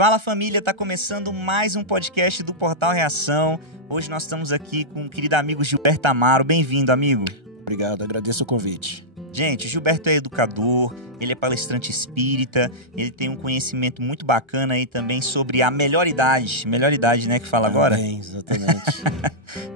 Fala família, tá começando mais um podcast do Portal Reação. Hoje nós estamos aqui com o querido amigo Gilberto Amaro. Bem-vindo, amigo. Obrigado, agradeço o convite. Gente, o Gilberto é educador, ele é palestrante espírita, ele tem um conhecimento muito bacana aí também sobre a melhor idade, né, que fala agora? Bem, exatamente.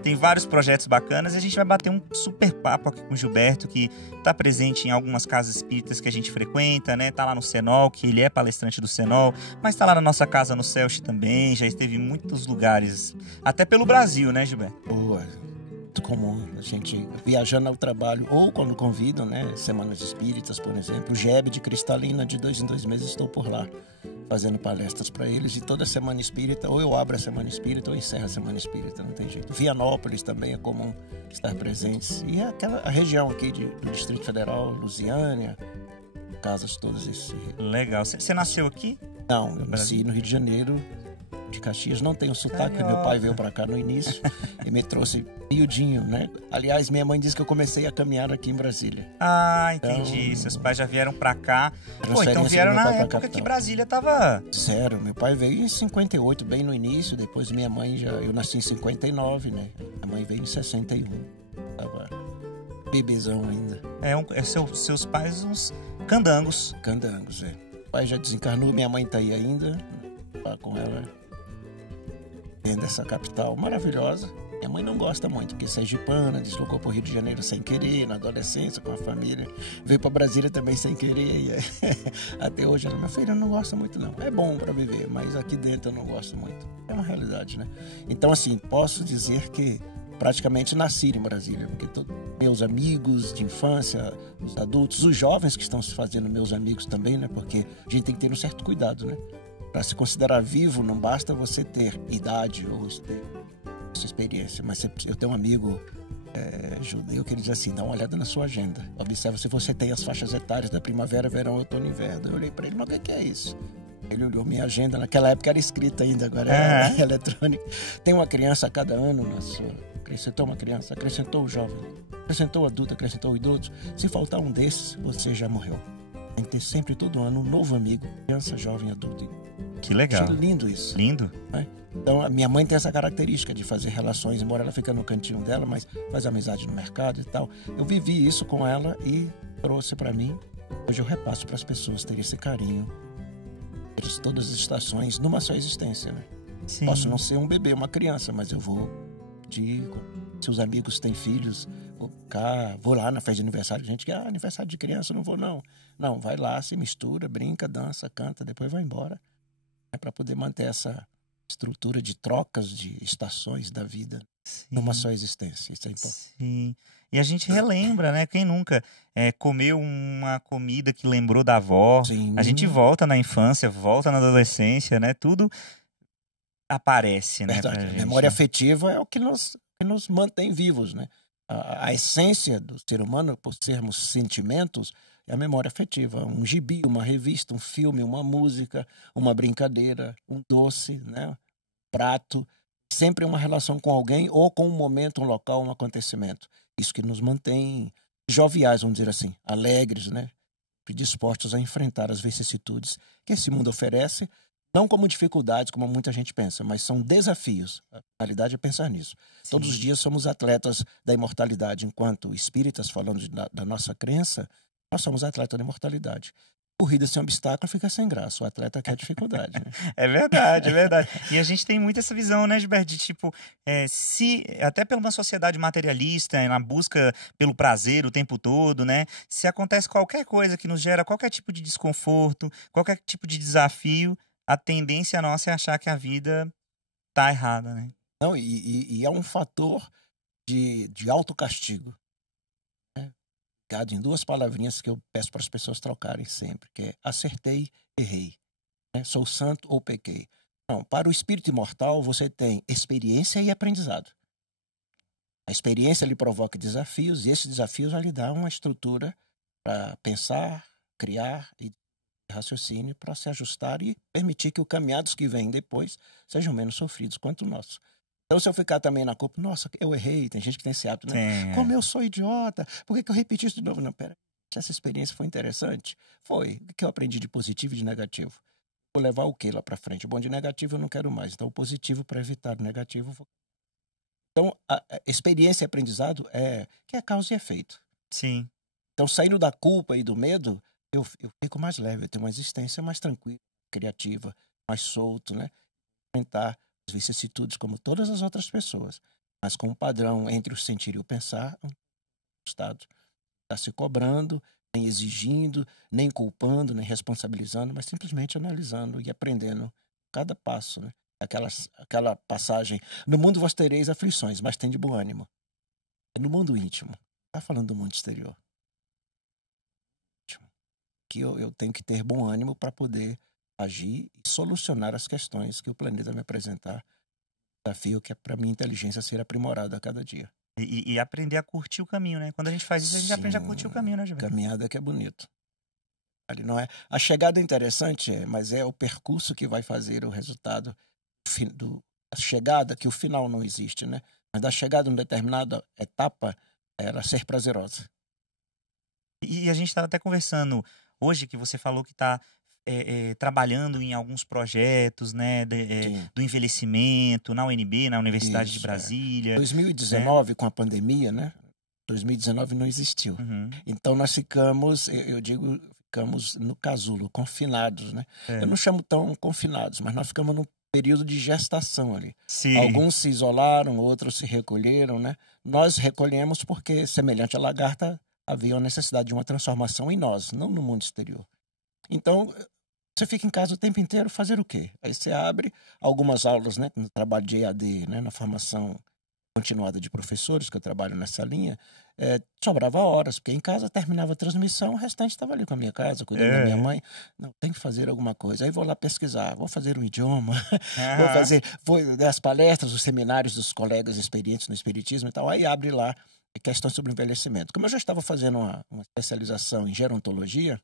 Tem vários projetos bacanas e a gente vai bater um super papo aqui com o Gilberto, que está presente em algumas casas espíritas que a gente frequenta, né? Tá lá no Senol, que ele é palestrante do Senol, mas tá lá na nossa casa no Celche também, já esteve em muitos lugares, até pelo Brasil, né, Gilberto? Muito comum a gente viajando ao trabalho ou quando convidam, né? Semanas espíritas, por exemplo. O GEB de Cristalina, de 2 em 2 meses estou por lá, fazendo palestras para eles. E toda semana espírita, ou eu abro a semana espírita ou encerro a semana espírita, não tem jeito. Vianópolis também é comum estar presentes. E a região aqui do Distrito Federal, Lusiânia, casas todas esse. Legal. Você nasceu aqui? Não, eu nasci no Rio de Janeiro, de Caxias. Não tenho sotaque, meu pai veio para cá no início e me trouxe miudinho, né? Aliás, minha mãe disse que eu comecei a caminhar aqui em Brasília. Ah, entendi. Então, seus pais já vieram para cá. Pô, então vieram na época que Brasília tava... Sério, meu pai veio em 58, bem no início. Depois minha mãe eu nasci em 59, né? Minha mãe veio em 61. Tava bebezão ainda. Seus pais uns candangos. Candangos, é. O pai já desencarnou, minha mãe tá aí ainda. Lá com ela, dentro dessa capital maravilhosa. Minha mãe não gosta muito, porque é sergipana, deslocou para o Rio de Janeiro sem querer, na adolescência, com a família. Veio para Brasília também sem querer. E até hoje ela, minha filha, não gosta muito não. É bom para viver, mas aqui dentro eu não gosto muito. É uma realidade, né? Então, assim, posso dizer que praticamente nasci em Brasília, porque meus amigos de infância, os adultos, os jovens que estão se fazendo meus amigos também, né? Porque a gente tem que ter um certo cuidado, né? Para se considerar vivo, não basta você ter idade ou ter essa experiência. Mas eu tenho um amigo judeu que ele diz assim, dá uma olhada na sua agenda. Observa se você tem as faixas etárias da primavera, verão, outono e inverno. Eu olhei para ele, mas o que é isso? Ele olhou minha agenda, naquela época era escrita ainda, agora é eletrônica. Tem uma criança a cada ano na sua... Acrescentou uma criança, acrescentou o jovem, acrescentou o adulto, acrescentou o idoso. Se faltar um desses, você já morreu. Tem que ter sempre todo ano um novo amigo, criança, jovem, adulto. Que legal. Achei lindo isso. Lindo. Né? Então, a minha mãe tem essa característica de fazer relações, embora ela fique no cantinho dela, mas faz amizade no mercado e tal. Eu vivi isso com ela e trouxe para mim. Hoje eu repasso para as pessoas terem esse carinho, ter todas as estações numa só existência, né? Sim. Posso não ser um bebê, uma criança, mas eu vou se os amigos têm filhos, vou lá na festa de aniversário, gente que aniversário de criança, não vou não. Não, vai lá, se mistura, brinca, dança, canta, depois vai embora. É para poder manter essa estrutura de trocas de estações da vida. Sim. Numa só existência. Isso é importante. Sim. E a gente relembra, né? Quem nunca comeu uma comida que lembrou da avó? Sim. A gente volta na infância, volta na adolescência, né? Tudo aparece, né? Verdade. A memória afetiva é o que nos mantém vivos, né? A essência do ser humano, por sermos sentimentos, é a memória afetiva. Um gibi, uma revista, um filme, uma música, uma brincadeira, um doce, né? Um prato. Sempre uma relação com alguém ou com um momento, um local, um acontecimento. Isso que nos mantém joviais, vamos dizer assim, alegres, né? Predispostos a enfrentar as vicissitudes que esse mundo oferece, não como dificuldades, como muita gente pensa, mas são desafios. A realidade é pensar nisso. Sim. Todos os dias somos atletas da imortalidade. Enquanto espíritas, falando da nossa crença, nós somos atletas da imortalidade. Corrida sem obstáculo fica sem graça. O atleta quer dificuldade. Né? É verdade, é verdade. E a gente tem muito essa visão, né, Gilberto, de tipo, até pela uma sociedade materialista, na busca pelo prazer o tempo todo, né? Se acontece qualquer coisa que nos gera qualquer tipo de desconforto, qualquer tipo de desafio, a tendência nossa é achar que a vida tá errada, né? Não, e é um fator de autocastigo. Né? Em 2 palavrinhas que eu peço para as pessoas trocarem sempre, que é acertei, errei. Né? Sou santo ou pequei. Não, para o espírito imortal você tem experiência e aprendizado. A experiência lhe provoca desafios e esses desafios vai lhe dar uma estrutura para pensar, criar e raciocínio para se ajustar e permitir que os caminhados que vêm depois sejam menos sofridos quanto o nosso. Então, se eu ficar também na culpa, nossa, eu errei, tem gente que tem esse hábito, né? Como eu sou idiota, por que eu repeti isso de novo? Não, pera, essa experiência foi interessante? Foi. O que eu aprendi de positivo e de negativo? vou levar o que lá para frente? Bom, de negativo eu não quero mais. Então, o positivo para evitar o negativo. Então, a experiência e aprendizado que é causa e efeito. Sim. Então, saindo da culpa e do medo, eu fico mais leve, eu tenho uma existência mais tranquila, criativa, mais solto, né? Enfrentar as vicissitudes como todas as outras pessoas, mas com um padrão entre o sentir e o pensar, um estado. Está se cobrando, nem exigindo, nem culpando, nem responsabilizando, mas simplesmente analisando e aprendendo cada passo, né? Aquela passagem, no mundo vós tereis aflições, mas tem de bom ânimo. É no mundo íntimo, está falando do mundo exterior. Que eu tenho que ter bom ânimo para poder agir e solucionar as questões que o planeta me apresentar. O desafio que é para minha inteligência ser aprimorada a cada dia. E aprender a curtir o caminho, né? Quando a gente faz isso, a gente aprende a curtir o caminho, né, Gilberto? Caminhada que é bonito. Ali não é a chegada é interessante, mas é o percurso que vai fazer o resultado a chegada, que o final não existe, né? Mas da chegada a uma determinada etapa, ela ser prazerosa. E a gente estava até conversando hoje que você falou que está trabalhando em alguns projetos, né, do envelhecimento na UNB, na Universidade de Brasília. 2019, né? Com a pandemia, né? 2019 não existiu. Uhum. Então nós ficamos, ficamos no casulo, confinados, né? Eu não chamo tão confinados, mas nós ficamos num período de gestação ali. Sim. Alguns se isolaram, outros se recolheram, né? Nós recolhemos porque, semelhante à lagarta, havia uma necessidade de uma transformação em nós, não no mundo exterior. Então, você fica em casa o tempo inteiro, fazer o quê? Aí você abre algumas aulas, né, no trabalho de EAD, né, na formação continuada de professores, que eu trabalho nessa linha, sobrava horas, porque em casa terminava a transmissão, o restante estava ali com a minha casa, cuidando da minha mãe. Não, tem que fazer alguma coisa. Aí vou lá pesquisar, vou fazer um idioma, vou dar as palestras, os seminários dos colegas experientes no espiritismo e tal. Aí abre lá questões sobre envelhecimento. Como eu já estava fazendo uma especialização em gerontologia,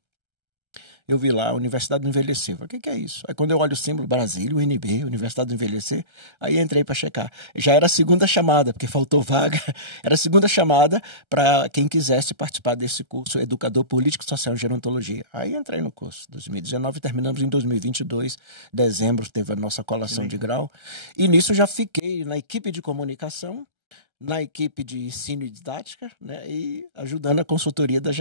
eu vi lá a Universidade do Envelhecer. Falei, o que é isso? Aí quando eu olho o símbolo Brasília, UNB, Universidade do Envelhecer, aí entrei para checar. Já era a segunda chamada, porque faltou vaga. Era a segunda chamada para quem quisesse participar desse curso Educador Político Social em Gerontologia. Aí entrei no curso. 2019, terminamos em 2022. Dezembro teve a nossa colação de grau. E nisso já fiquei na equipe de comunicação, na equipe de ensino e didática, né, e ajudando a consultoria da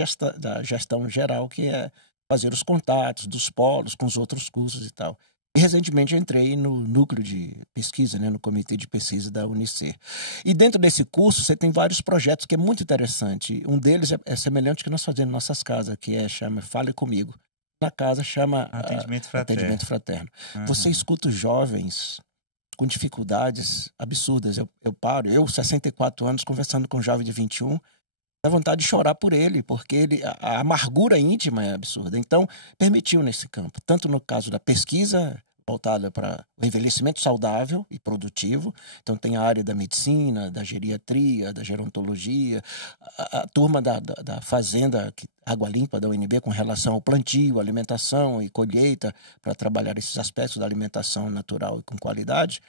gestão geral, que é fazer os contatos dos polos com os outros cursos e tal. E recentemente eu entrei no núcleo de pesquisa, né, no comitê de pesquisa da Unicer. E dentro desse curso você tem vários projetos que é muito interessante. Um deles é semelhante ao que nós fazemos em nossas casas, que chama Fale Comigo. Na casa chama Atendimento Fraterno. Uhum. Você escuta os jovens com dificuldades absurdas. Eu 64 anos, conversando com um jovem de 21, dá vontade de chorar por ele, porque a amargura íntima é absurda. Então, permitiu nesse campo, tanto no caso da pesquisa voltada para o envelhecimento saudável e produtivo. Então, tem a área da medicina, da geriatria, da gerontologia, a turma da fazenda Água Limpa da UNB com relação ao plantio, alimentação e colheita, para trabalhar esses aspectos da alimentação natural e com qualidade,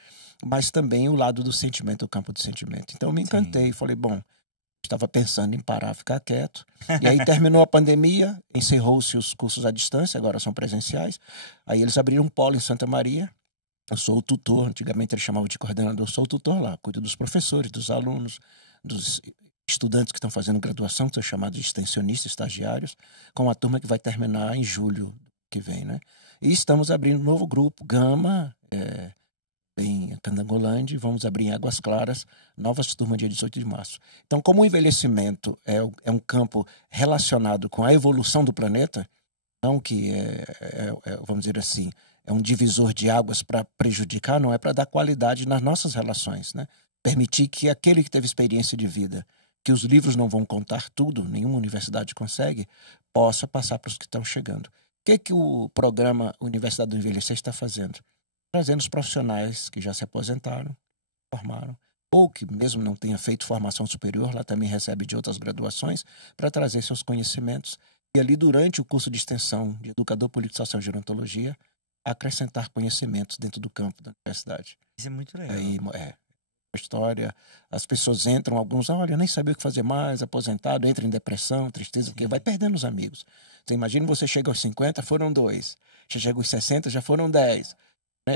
mas também o lado do sentimento, o campo do sentimento. Então, eu me encantei e falei, bom, estava pensando em parar, ficar quieto. E aí terminou a pandemia, encerrou-se os cursos à distância, agora são presenciais. Aí eles abriram um polo em Santa Maria. Eu sou o tutor, antigamente eles chamavam de coordenador, eu sou o tutor lá. Cuido dos professores, dos alunos, dos estudantes que estão fazendo graduação, que são chamados de extensionistas, estagiários, com a turma que vai terminar em julho que vem, né? E estamos abrindo um novo grupo, Gama, em Candangolândia, vamos abrir em Águas Claras, novas turmas dia 18 de março. Então, como o envelhecimento é um campo relacionado com a evolução do planeta, não que vamos dizer assim, é um divisor de águas para prejudicar, não é para dar qualidade nas nossas relações, né? Permitir que aquele que teve experiência de vida, que os livros não vão contar tudo, nenhuma universidade consegue, possa passar para os que estão chegando. O que o programa Universidade do Envelhecer está fazendo? Trazendo os profissionais que já se aposentaram, formaram, ou que mesmo não tenha feito formação superior, lá também recebe de outras graduações, para trazer seus conhecimentos e ali durante o curso de extensão de Educador Político Social e Gerontologia, acrescentar conhecimentos dentro do campo da universidade. Isso é muito legal. Aí, história, as pessoas entram, alguns, olha, eu nem sabia o que fazer mais, aposentado, entra em depressão, tristeza, porque vai perdendo os amigos. Você imagina, você chega aos 50, foram 2. Já chega aos 60, já foram 10.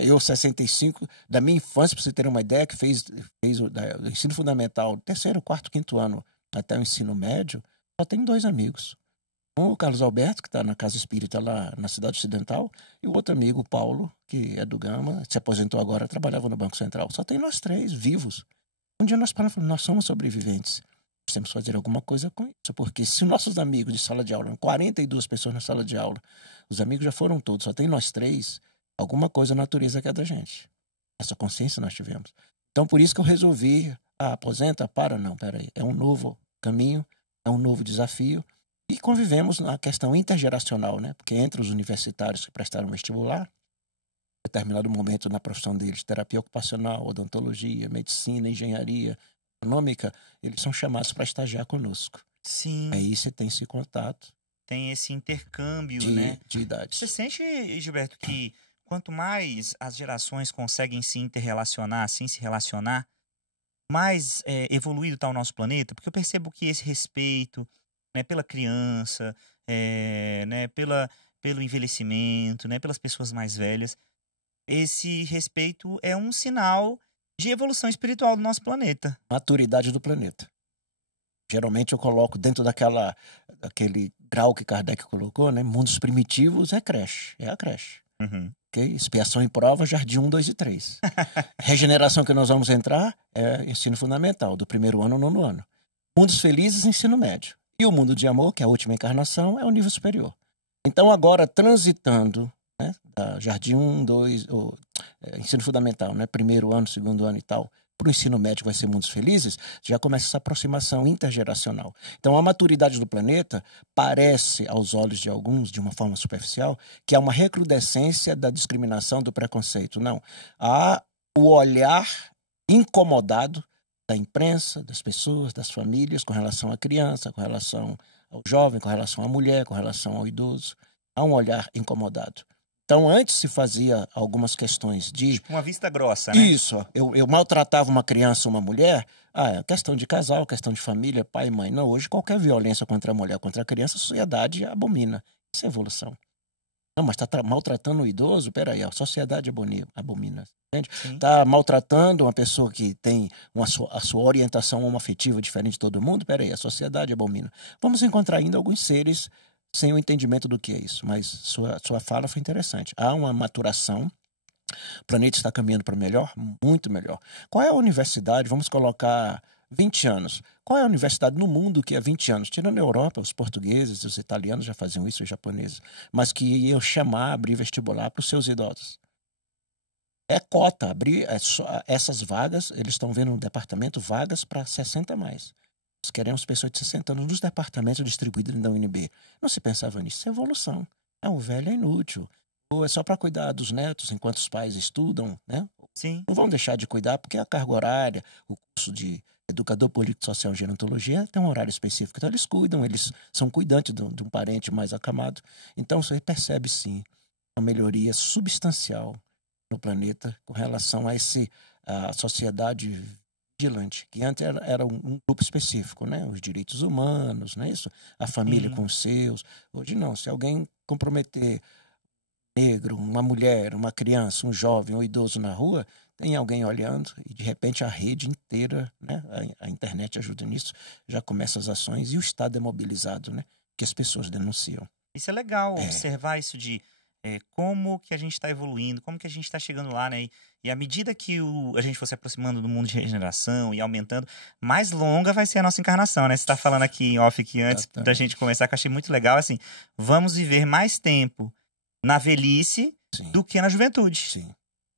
Eu, 65, da minha infância, para você ter uma ideia, que fez o ensino fundamental, terceiro, quarto, quinto ano, até o ensino médio, só tem 2 amigos. Um, o Carlos Alberto, que está na Casa Espírita lá na Cidade Ocidental, e o outro amigo, o Paulo, que é do Gama, se aposentou agora, trabalhava no Banco Central. Só tem nós 3 vivos. Um dia nós falamos, nós somos sobreviventes. Nós temos que fazer alguma coisa com isso, porque se nossos amigos de sala de aula, 42 pessoas na sala de aula, os amigos já foram todos, só tem nós 3, alguma coisa a natureza quer da gente. Essa consciência nós tivemos. Então, por isso que eu resolvi, aposenta, não, peraí, é um novo caminho, é um novo desafio, e convivemos na questão intergeracional, né? Porque entre os universitários que prestaram vestibular, em determinado momento na profissão deles, terapia ocupacional, odontologia, medicina, engenharia, econômica, eles são chamados para estagiar conosco. Sim. Aí você tem esse contato. Tem esse intercâmbio, de Você idade. sente, Gilberto, que quanto mais as gerações conseguem se interrelacionar, assim, se relacionar, mais evoluído está o nosso planeta? Porque eu percebo que esse respeito, né, pela criança, né, pelo envelhecimento, né, pelas pessoas mais velhas, esse respeito é um sinal de evolução espiritual do nosso planeta. Maturidade do planeta. Geralmente eu coloco dentro daquele grau que Kardec colocou, né? Mundos primitivos é creche, é a creche. Uhum. Okay? Expiação e prova, jardim 1, 2 e 3. Regeneração que nós vamos entrar é ensino fundamental, do 1º ano ao 9º ano. Mundos felizes, ensino médio. E o mundo de amor, que é a última encarnação, é o nível superior. Então agora, transitando, né, da jardim 1, 2, ensino fundamental, né, 1º ano, 2º ano e tal, para o ensino médio vai ser mundos felizes, já começa essa aproximação intergeracional. Então, a maturidade do planeta parece, aos olhos de alguns, de uma forma superficial, que há uma recrudescência da discriminação, do preconceito. Não. Há o olhar incomodado da imprensa, das pessoas, das famílias, com relação à criança, com relação ao jovem, com relação à mulher, com relação ao idoso. Há um olhar incomodado. Então, antes se fazia algumas questões de... Tipo uma vista grossa, né? Isso. Eu maltratava uma criança ou uma mulher, é questão de casal, questão de família, pai e mãe. Não, hoje qualquer violência contra a mulher, contra a criança, a sociedade abomina. Isso é evolução. Não, mas está maltratando o idoso? Peraí, a sociedade abomina. Está maltratando uma pessoa que tem a sua orientação homoafetiva diferente de todo mundo? Peraí, a sociedade abomina. Vamos encontrar ainda alguns seres sem o entendimento do que é isso, mas sua fala foi interessante. Há uma maturação, o planeta está caminhando para melhor, muito melhor. Qual é a universidade, vamos colocar 20 anos, qual é a universidade no mundo que há 20 anos, tirando a Europa, os portugueses, os italianos já faziam isso, os japoneses, mas que iam abrir vestibular para os seus idosos? É cota, abrir essas vagas, eles estão vendo no departamento vagas para 60 mais. Nós queremos pessoas de 60 anos nos departamentos distribuídos da UNB. Não se pensava nisso, isso é evolução. O velho é inútil. Ou é só para cuidar dos netos enquanto os pais estudam, né? Sim. Não vão deixar de cuidar porque a carga horária, o curso de educador político social e gerontologia tem um horário específico. Então eles cuidam, eles são cuidantes de um parente mais acamado. Então você percebe sim uma melhoria substancial no planeta com relação a a sociedade vigilante, que antes era um grupo específico, né? Os direitos humanos, não é isso? A família com os seus. Hoje não, se alguém comprometer um negro, uma mulher, uma criança, um jovem ou idoso na rua, tem alguém olhando e de repente a rede inteira, né? A internet ajuda nisso, já começa as ações e o Estado é mobilizado, né? Que as pessoas denunciam. Isso é legal, observar isso de como que a gente está evoluindo, como que a gente está chegando lá, né? E à medida que a gente for se aproximando do mundo de regeneração e aumentando, mais longa vai ser a nossa encarnação, né? Você está falando aqui em off que antes da gente começar, que eu achei muito legal, assim, vamos viver mais tempo na velhice do que na juventude. Sim.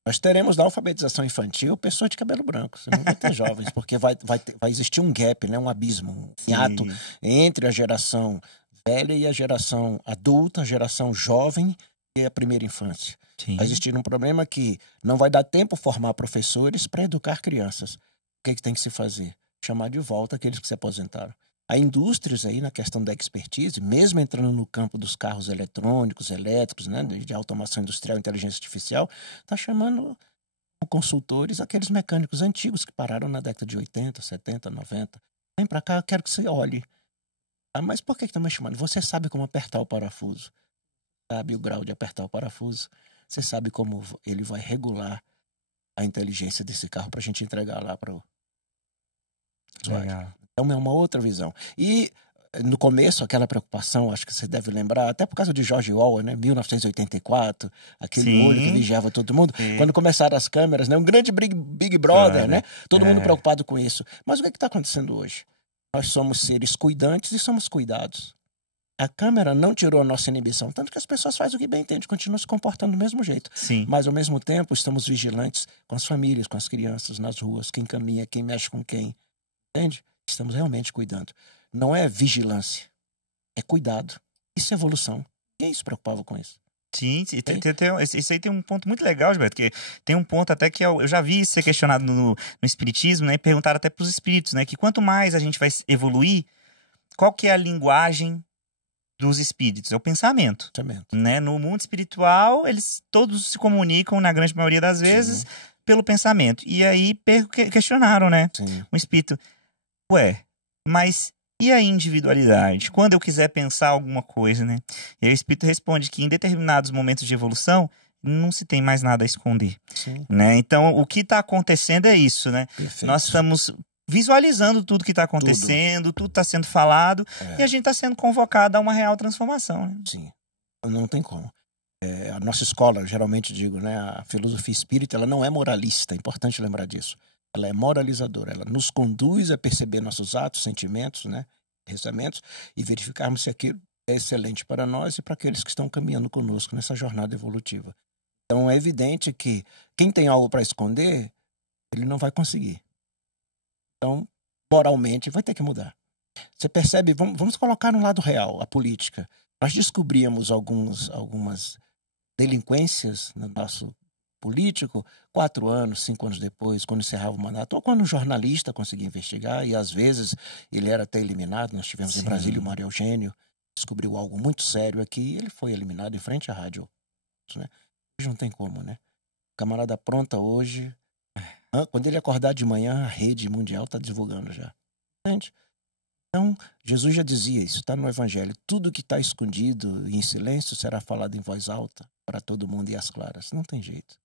Nós teremos na alfabetização infantil pessoas de cabelo branco, você não vai ter jovens, porque vai existir um gap, né? Um abismo, um hiato entre a geração velha e a geração adulta, a geração jovem e a primeira infância. Sim. Vai existir um problema que não vai dar tempo formar professores para educar crianças. O que tem que se fazer? Chamar de volta aqueles que se aposentaram. Há indústrias aí na questão da expertise, mesmo entrando no campo dos carros eletrônicos, elétricos, né, de automação industrial, inteligência artificial, está chamando consultores aqueles mecânicos antigos que pararam na década de 80, 70, 90. Vem para cá, eu quero que você olhe. Mas por que estão me chamando? Você sabe como apertar o parafuso. sabe o grau de apertar o parafuso, você sabe como ele vai regular a inteligência desse carro para a gente entregar lá para o usuário. Legal. Então é uma outra visão. E no começo, aquela preocupação, acho que você deve lembrar, até por causa de George Orwell, né? 1984, aquele Sim. olho que vigiava todo mundo. Sim. Quando começaram as câmeras, né? Um grande Big Brother, né? Todo mundo preocupado com isso. Mas o que está acontecendo hoje? Nós somos seres cuidantes e somos cuidados. A câmera não tirou a nossa inibição, tanto que as pessoas fazem o que bem entendem, continuam se comportando do mesmo jeito. Sim. Mas, ao mesmo tempo, estamos vigilantes com as famílias, com as crianças, nas ruas, quem caminha, quem mexe com quem. Entende? Estamos realmente cuidando. Não é vigilância, é cuidado. Isso é evolução. Quem se preocupava com isso? Sim, isso aí tem um ponto muito legal, Gilberto, porque tem um ponto até que eu já vi ser questionado no espiritismo, né, e perguntaram até para os espíritos, né, que quanto mais a gente vai evoluir, qual que é a linguagem dos espíritos? É o pensamento. Né? No mundo espiritual, eles todos se comunicam, na grande maioria das vezes, pelo pensamento. E aí questionaram, né, o espírito, mas e a individualidade? Quando eu quiser pensar alguma coisa, né? E aí o espírito responde que em determinados momentos de evolução não se tem mais nada a esconder, né? Então, o que está acontecendo é isso, né? Perfeito. Nós estamos visualizando tudo que está acontecendo, tudo está sendo falado, e a gente está sendo convocado a uma real transformação, né? Sim, não tem como. A nossa escola, geralmente digo, né? A filosofia espírita, ela não é moralista, é importante lembrar disso. Ela é moralizadora, ela nos conduz a perceber nossos atos, sentimentos, né, pensamentos, e verificarmos se aquilo é excelente para nós e para aqueles que estão caminhando conosco nessa jornada evolutiva. Então é evidente que quem tem algo para esconder, ele não vai conseguir. Então, moralmente, vai ter que mudar. Você percebe, vamos colocar no lado real, a política. Nós descobríamos algumas delinquências no nosso político 4 anos, 5 anos depois, quando encerrava o mandato, ou quando um jornalista conseguia investigar, e às vezes ele era até eliminado. Nós tivemos em Brasília o Mário Eugênio, descobriu algo muito sério aqui, e ele foi eliminado em frente à rádio. Né? Hoje não tem como, né? O camarada apronta hoje, quando ele acordar de manhã, a rede mundial está divulgando já. Entende? Então, Jesus já dizia isso, está no Evangelho. Tudo que está escondido e em silêncio será falado em voz alta para todo mundo e às claras. Não tem jeito.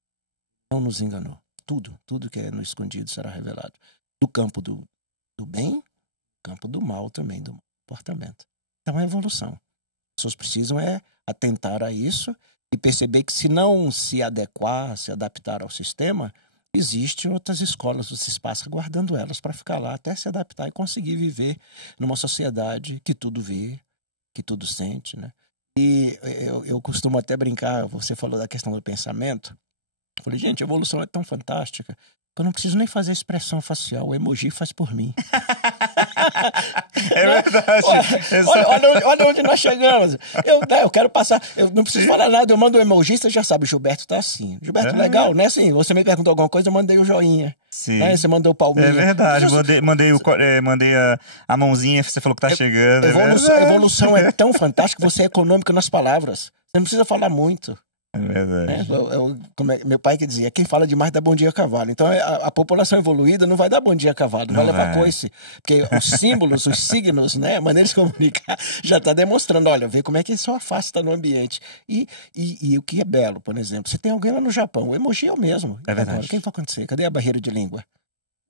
Não nos enganou. Tudo que é no escondido será revelado. Do campo do bem, do campo do mal também, do comportamento. Então é evolução. As pessoas precisam atentar a isso e perceber que se não se adequar, se adaptar ao sistema, existem outras escolas, você passa guardando elas para ficar lá até se adaptar e conseguir viver numa sociedade que tudo vê, que tudo sente, né? E eu costumo até brincar, você falou da questão do pensamento. Eu falei, gente, a evolução é tão fantástica que eu não preciso nem fazer expressão facial, o emoji faz por mim. É verdade. Olha onde nós chegamos. Eu quero passar, eu não preciso falar nada, eu mando um emoji, você já sabe, o Gilberto tá assim. Gilberto, legal, né? Assim, você me perguntou alguma coisa, eu mandei o joinha. Sim. Né? Você mandou o palminho. É verdade, mandei a mãozinha, você falou que tá chegando. A evolução é tão fantástica que você é econômico nas palavras. Você não precisa falar muito. É verdade. Meu pai que dizia, quem fala demais dá bom dia a cavalo. Então a população evoluída não vai dar bom dia a cavalo, não vai levar coice. Porque os símbolos, os signos, né, a maneira de se comunicar já está demonstrando, olha, vê como é que sua face está no ambiente. E o que é belo, por exemplo, você tem alguém lá no Japão, o emoji é o mesmo. É verdade. Agora, o que vai acontecer? Cadê a barreira de língua?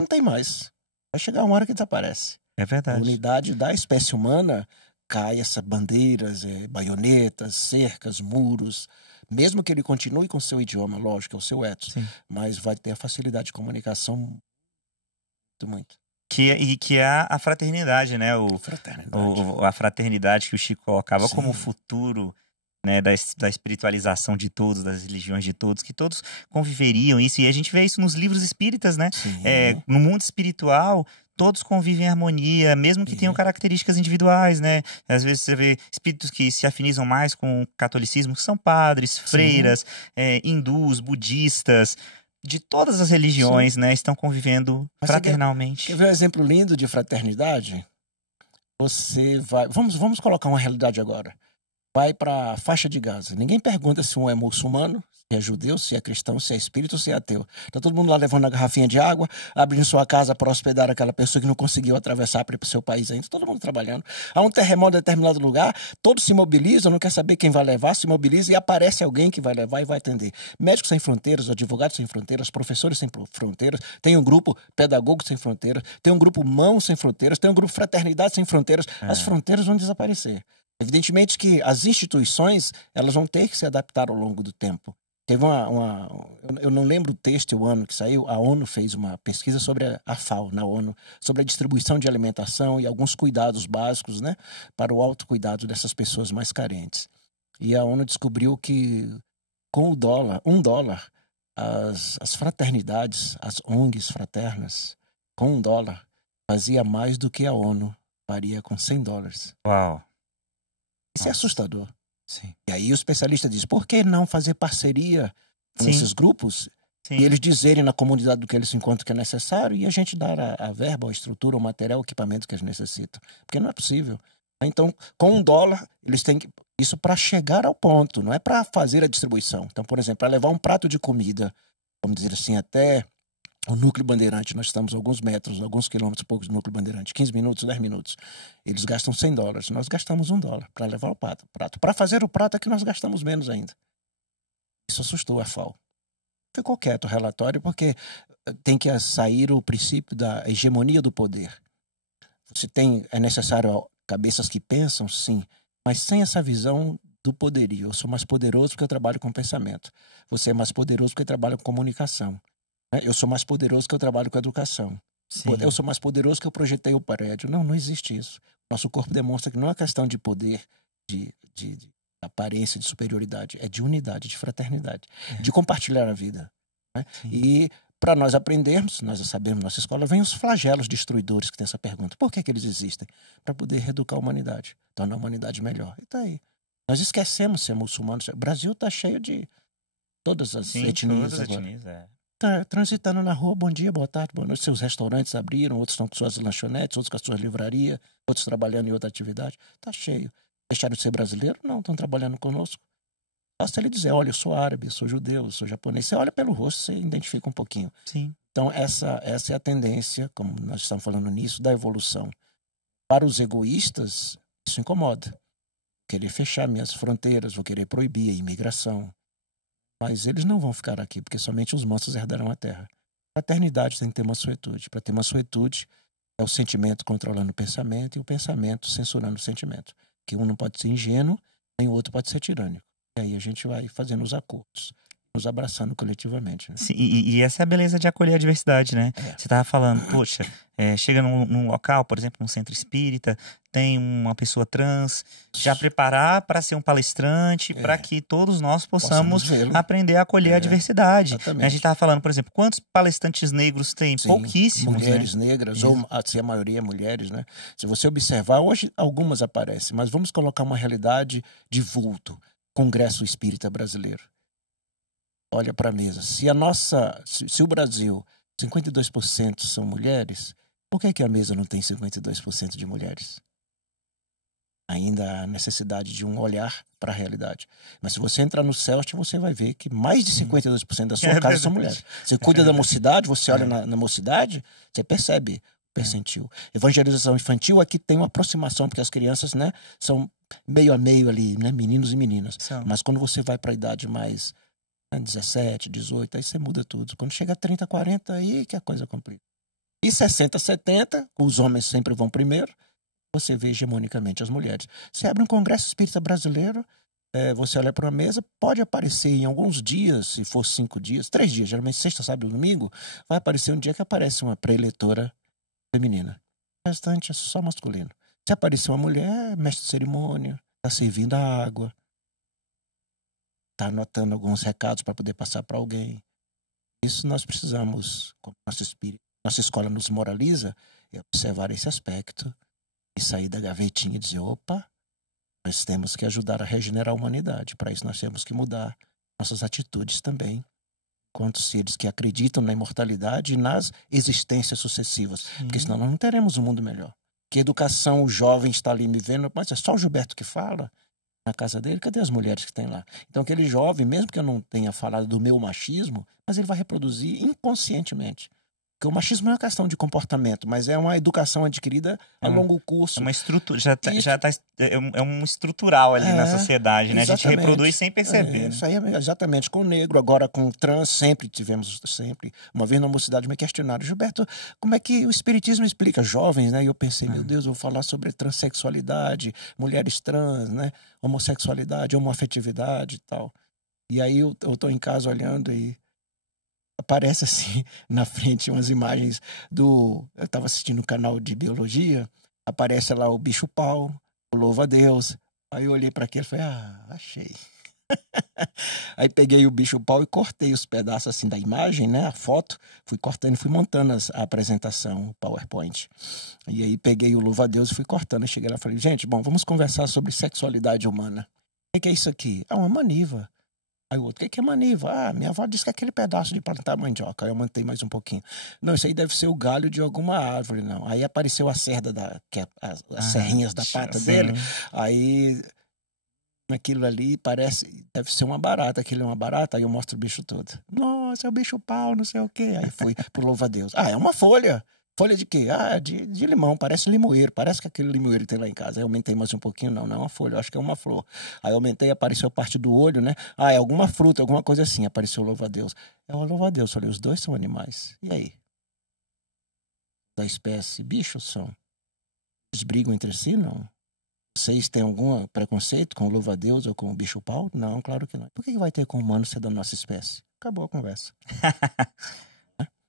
Não tem mais. Vai chegar uma hora que desaparece. É verdade. A unidade da espécie humana cai, essas bandeiras, baionetas, cercas, muros. Mesmo que ele continue com o seu idioma, lógico, é o seu ethos, mas vai ter a facilidade de comunicação muito. Que é a fraternidade, né? A fraternidade que o Chico colocava como o futuro, né, da espiritualização de todos, das religiões de todos, que todos conviveriam isso. E a gente vê isso nos livros espíritas, né? No mundo espiritual, todos convivem em harmonia, mesmo que tenham características individuais, né? Às vezes você vê espíritos que se afinizam mais com o catolicismo, que são padres, freiras, hindus, budistas, de todas as religiões, né? Estão convivendo fraternalmente. Quer ver um exemplo lindo de fraternidade? Você vai... Vamos colocar uma realidade agora. Vai para a faixa de Gaza. Ninguém pergunta se um é muçulmano, se Se é judeu, se é cristão, se é espírita ou se é ateu. Tá todo mundo lá levando a garrafinha de água, abrindo sua casa para hospedar aquela pessoa que não conseguiu atravessar para ir para o seu país ainda. Todo mundo trabalhando. Há um terremoto em determinado lugar, todos se mobilizam, não quer saber quem vai levar, se mobiliza e aparece alguém que vai levar e vai atender. Médicos Sem Fronteiras, Advogados Sem Fronteiras, Professores Sem Fronteiras, tem um grupo Pedagogos Sem Fronteiras, tem um grupo Mãos Sem Fronteiras, tem um grupo Fraternidade Sem Fronteiras. As fronteiras vão desaparecer. Evidentemente que as instituições elas vão ter que se adaptar ao longo do tempo. Teve eu não lembro o texto e o ano que saiu, a ONU fez uma pesquisa sobre a FAO na ONU, sobre a distribuição de alimentação e alguns cuidados básicos, né, para o autocuidado dessas pessoas mais carentes. E a ONU descobriu que com o dólar, $1, as fraternidades, as ONGs fraternas, com $1, fazia mais do que a ONU faria com $100. Uau! Isso é assustador. Sim. E aí o especialista diz, por que não fazer parceria com esses grupos e eles dizerem na comunidade do que eles encontram que é necessário e a gente dar a verba, a estrutura, o material, o equipamento que eles necessitam? Porque não é possível. Então, com $1, eles têm que... Isso para chegar ao ponto, não é para fazer a distribuição. Então, por exemplo, para levar um prato de comida, vamos dizer assim, até o Núcleo Bandeirante, nós estamos a alguns metros, alguns quilômetros poucos do Núcleo Bandeirante, 15 minutos, 10 minutos. Eles gastam $100, nós gastamos $1 para levar o prato. Para fazer o prato é que nós gastamos menos ainda. Isso assustou a FAO. Ficou quieto o relatório porque tem que sair o princípio da hegemonia do poder. É necessário cabeças que pensam, sim, mas sem essa visão do poderio. Eu sou mais poderoso porque eu trabalho com pensamento. Você é mais poderoso porque trabalha com comunicação. Eu sou mais poderoso que eu trabalho com educação. Sim. Eu sou mais poderoso que eu projetei o prédio. Não existe isso. Nosso corpo demonstra que não é questão de poder, de aparência, de superioridade. É de unidade, de fraternidade, de compartilhar a vida. Né? E para nós aprendermos, nós já sabemos na nossa escola, vem os flagelos destruidores que tem essa pergunta. Por que eles existem? Para poder reeducar a humanidade, tornar a humanidade melhor. E tá aí. Nós esquecemos ser muçulmanos. O Brasil está cheio de todas as etnias. Todas as agora. etnias, Tá transitando na rua, bom dia, boa tarde, boa noite. Seus restaurantes abriram, outros estão com suas lanchonetes, outros com as suas livrarias, outros trabalhando em outra atividade. Tá cheio. Deixaram de ser brasileiro? Não, estão trabalhando conosco. Basta ele dizer, olha, eu sou árabe, eu sou judeu, eu sou japonês. Você olha pelo rosto, você identifica um pouquinho. Sim. Então, essa é a tendência, como nós estamos falando nisso, da evolução. Para os egoístas, isso incomoda. Querer fechar minhas fronteiras, vou querer proibir a imigração. Mas eles não vão ficar aqui, porque somente os mansos herdarão a terra. A fraternidade tem que ter mansuetude. Para ter mansuetude, é o sentimento controlando o pensamento e o pensamento censurando o sentimento. Que um não pode ser ingênuo, nem o outro pode ser tirânico. E aí a gente vai fazendo os acordos, nos abraçando coletivamente. Né? Sim, e essa é a beleza de acolher a diversidade, né? Você estava falando, poxa, chega num local, por exemplo, num centro espírita, tem uma pessoa trans, já preparar para ser um palestrante, para que todos nós possamos aprender a acolher a diversidade. Exatamente. A gente estava falando, por exemplo, quantos palestrantes negros tem? Sim, pouquíssimos, mulheres negras, ou se a maioria é mulheres, né? Se você observar, hoje algumas aparecem, mas vamos colocar uma realidade de vulto. Congresso Espírita Brasileiro. Olha para a mesa. Se o Brasil, 52% são mulheres, por que a mesa não tem 52% de mulheres? Ainda há necessidade de um olhar para a realidade. Mas se você entrar no CELST, você vai ver que mais de 52% da sua casa são mulheres. Você cuida da mocidade, você olha na mocidade, você percebe o percentil. Evangelização infantil aqui tem uma aproximação, porque as crianças, né, são meio a meio ali, né, meninos e meninas. Mas quando você vai para a idade mais 17, 18, aí você muda tudo. Quando chega a 30, 40, aí que a coisa complica. E 60, 70, os homens sempre vão primeiro, você vê hegemonicamente as mulheres. Você abre um congresso espírita brasileiro, você olha para uma mesa, pode aparecer em alguns dias, se for 5 dias, 3 dias, geralmente sexta, sábado e domingo, vai aparecer um dia que aparece uma preletora feminina. O restante é só masculino. Se aparecer uma mulher, mestre de cerimônia, está servindo a água, está anotando alguns recados para poder passar para alguém. Isso nós precisamos, como nossa escola nos moraliza, é observar esse aspecto e sair da gavetinha e dizer, opa, nós temos que ajudar a regenerar a humanidade. Para isso nós temos que mudar nossas atitudes também, enquanto seres que acreditam na imortalidade e nas existências sucessivas. Porque senão nós não teremos um mundo melhor. Que educação, o jovem está ali me vendo, mas é só o Gilberto que fala. na casa dele, cadê as mulheres que tem lá? Então aquele jovem, mesmo que eu não tenha falado do meu machismo, mas ele vai reproduzir inconscientemente. Porque o machismo não é uma questão de comportamento, mas é uma educação adquirida a longo curso. É uma estrutura, é um estrutural ali na sociedade, né? A gente reproduz sem perceber. Isso aí é exatamente. Com o negro, agora com o trans, sempre. Uma vez na mocidade me questionaram, Gilberto, como é que o espiritismo explica jovens, né? E eu pensei, meu Deus, eu vou falar sobre transexualidade, mulheres trans, né? Homossexualidade, homoafetividade e tal. E aí eu tô em casa olhando e aparece assim na frente umas imagens Eu estava assistindo um canal de biologia, aparece lá o bicho-pau, o louva-a-Deus. Aí eu olhei para aquele e falei, achei. Aí peguei o bicho-pau e cortei os pedaços assim da imagem, né, a foto, fui cortando e fui montando a apresentação, o PowerPoint. E aí peguei o louva-a-Deus e fui cortando. Eu cheguei lá e falei, gente, bom, vamos conversar sobre sexualidade humana. O que é isso aqui? Uma maniva. Aí o outro, o que é maniva? Minha avó disse que é aquele pedaço de plantar mandioca. Aí eu mantei mais um pouquinho. Não, isso aí deve ser o galho de alguma árvore, não. Aí apareceu a cerda, as serrinhas da pata dele. Aí aquilo ali deve ser uma barata. Aquilo é uma barata. Aí eu mostro o bicho todo. Nossa, é o bicho-pau, não sei o quê. Aí fui pro louva-a-Deus. É uma folha. Folha de quê? De limão, parece limoeiro, parece que aquele limoeiro tem lá em casa. Aí eu aumentei mais um pouquinho, não é uma folha, eu acho que é uma flor. Aí eu aumentei, apareceu a parte do olho, né? É alguma fruta, alguma coisa assim, apareceu o louva-a-Deus. É o louva-a-Deus, falei, os dois são animais. E aí? Da espécie, bichos são? Eles brigam entre si, não? Vocês têm algum preconceito com o louva-a-Deus ou com o bicho-pau? Não, claro que não. Por que vai ter com o humano ser da nossa espécie? Acabou a conversa.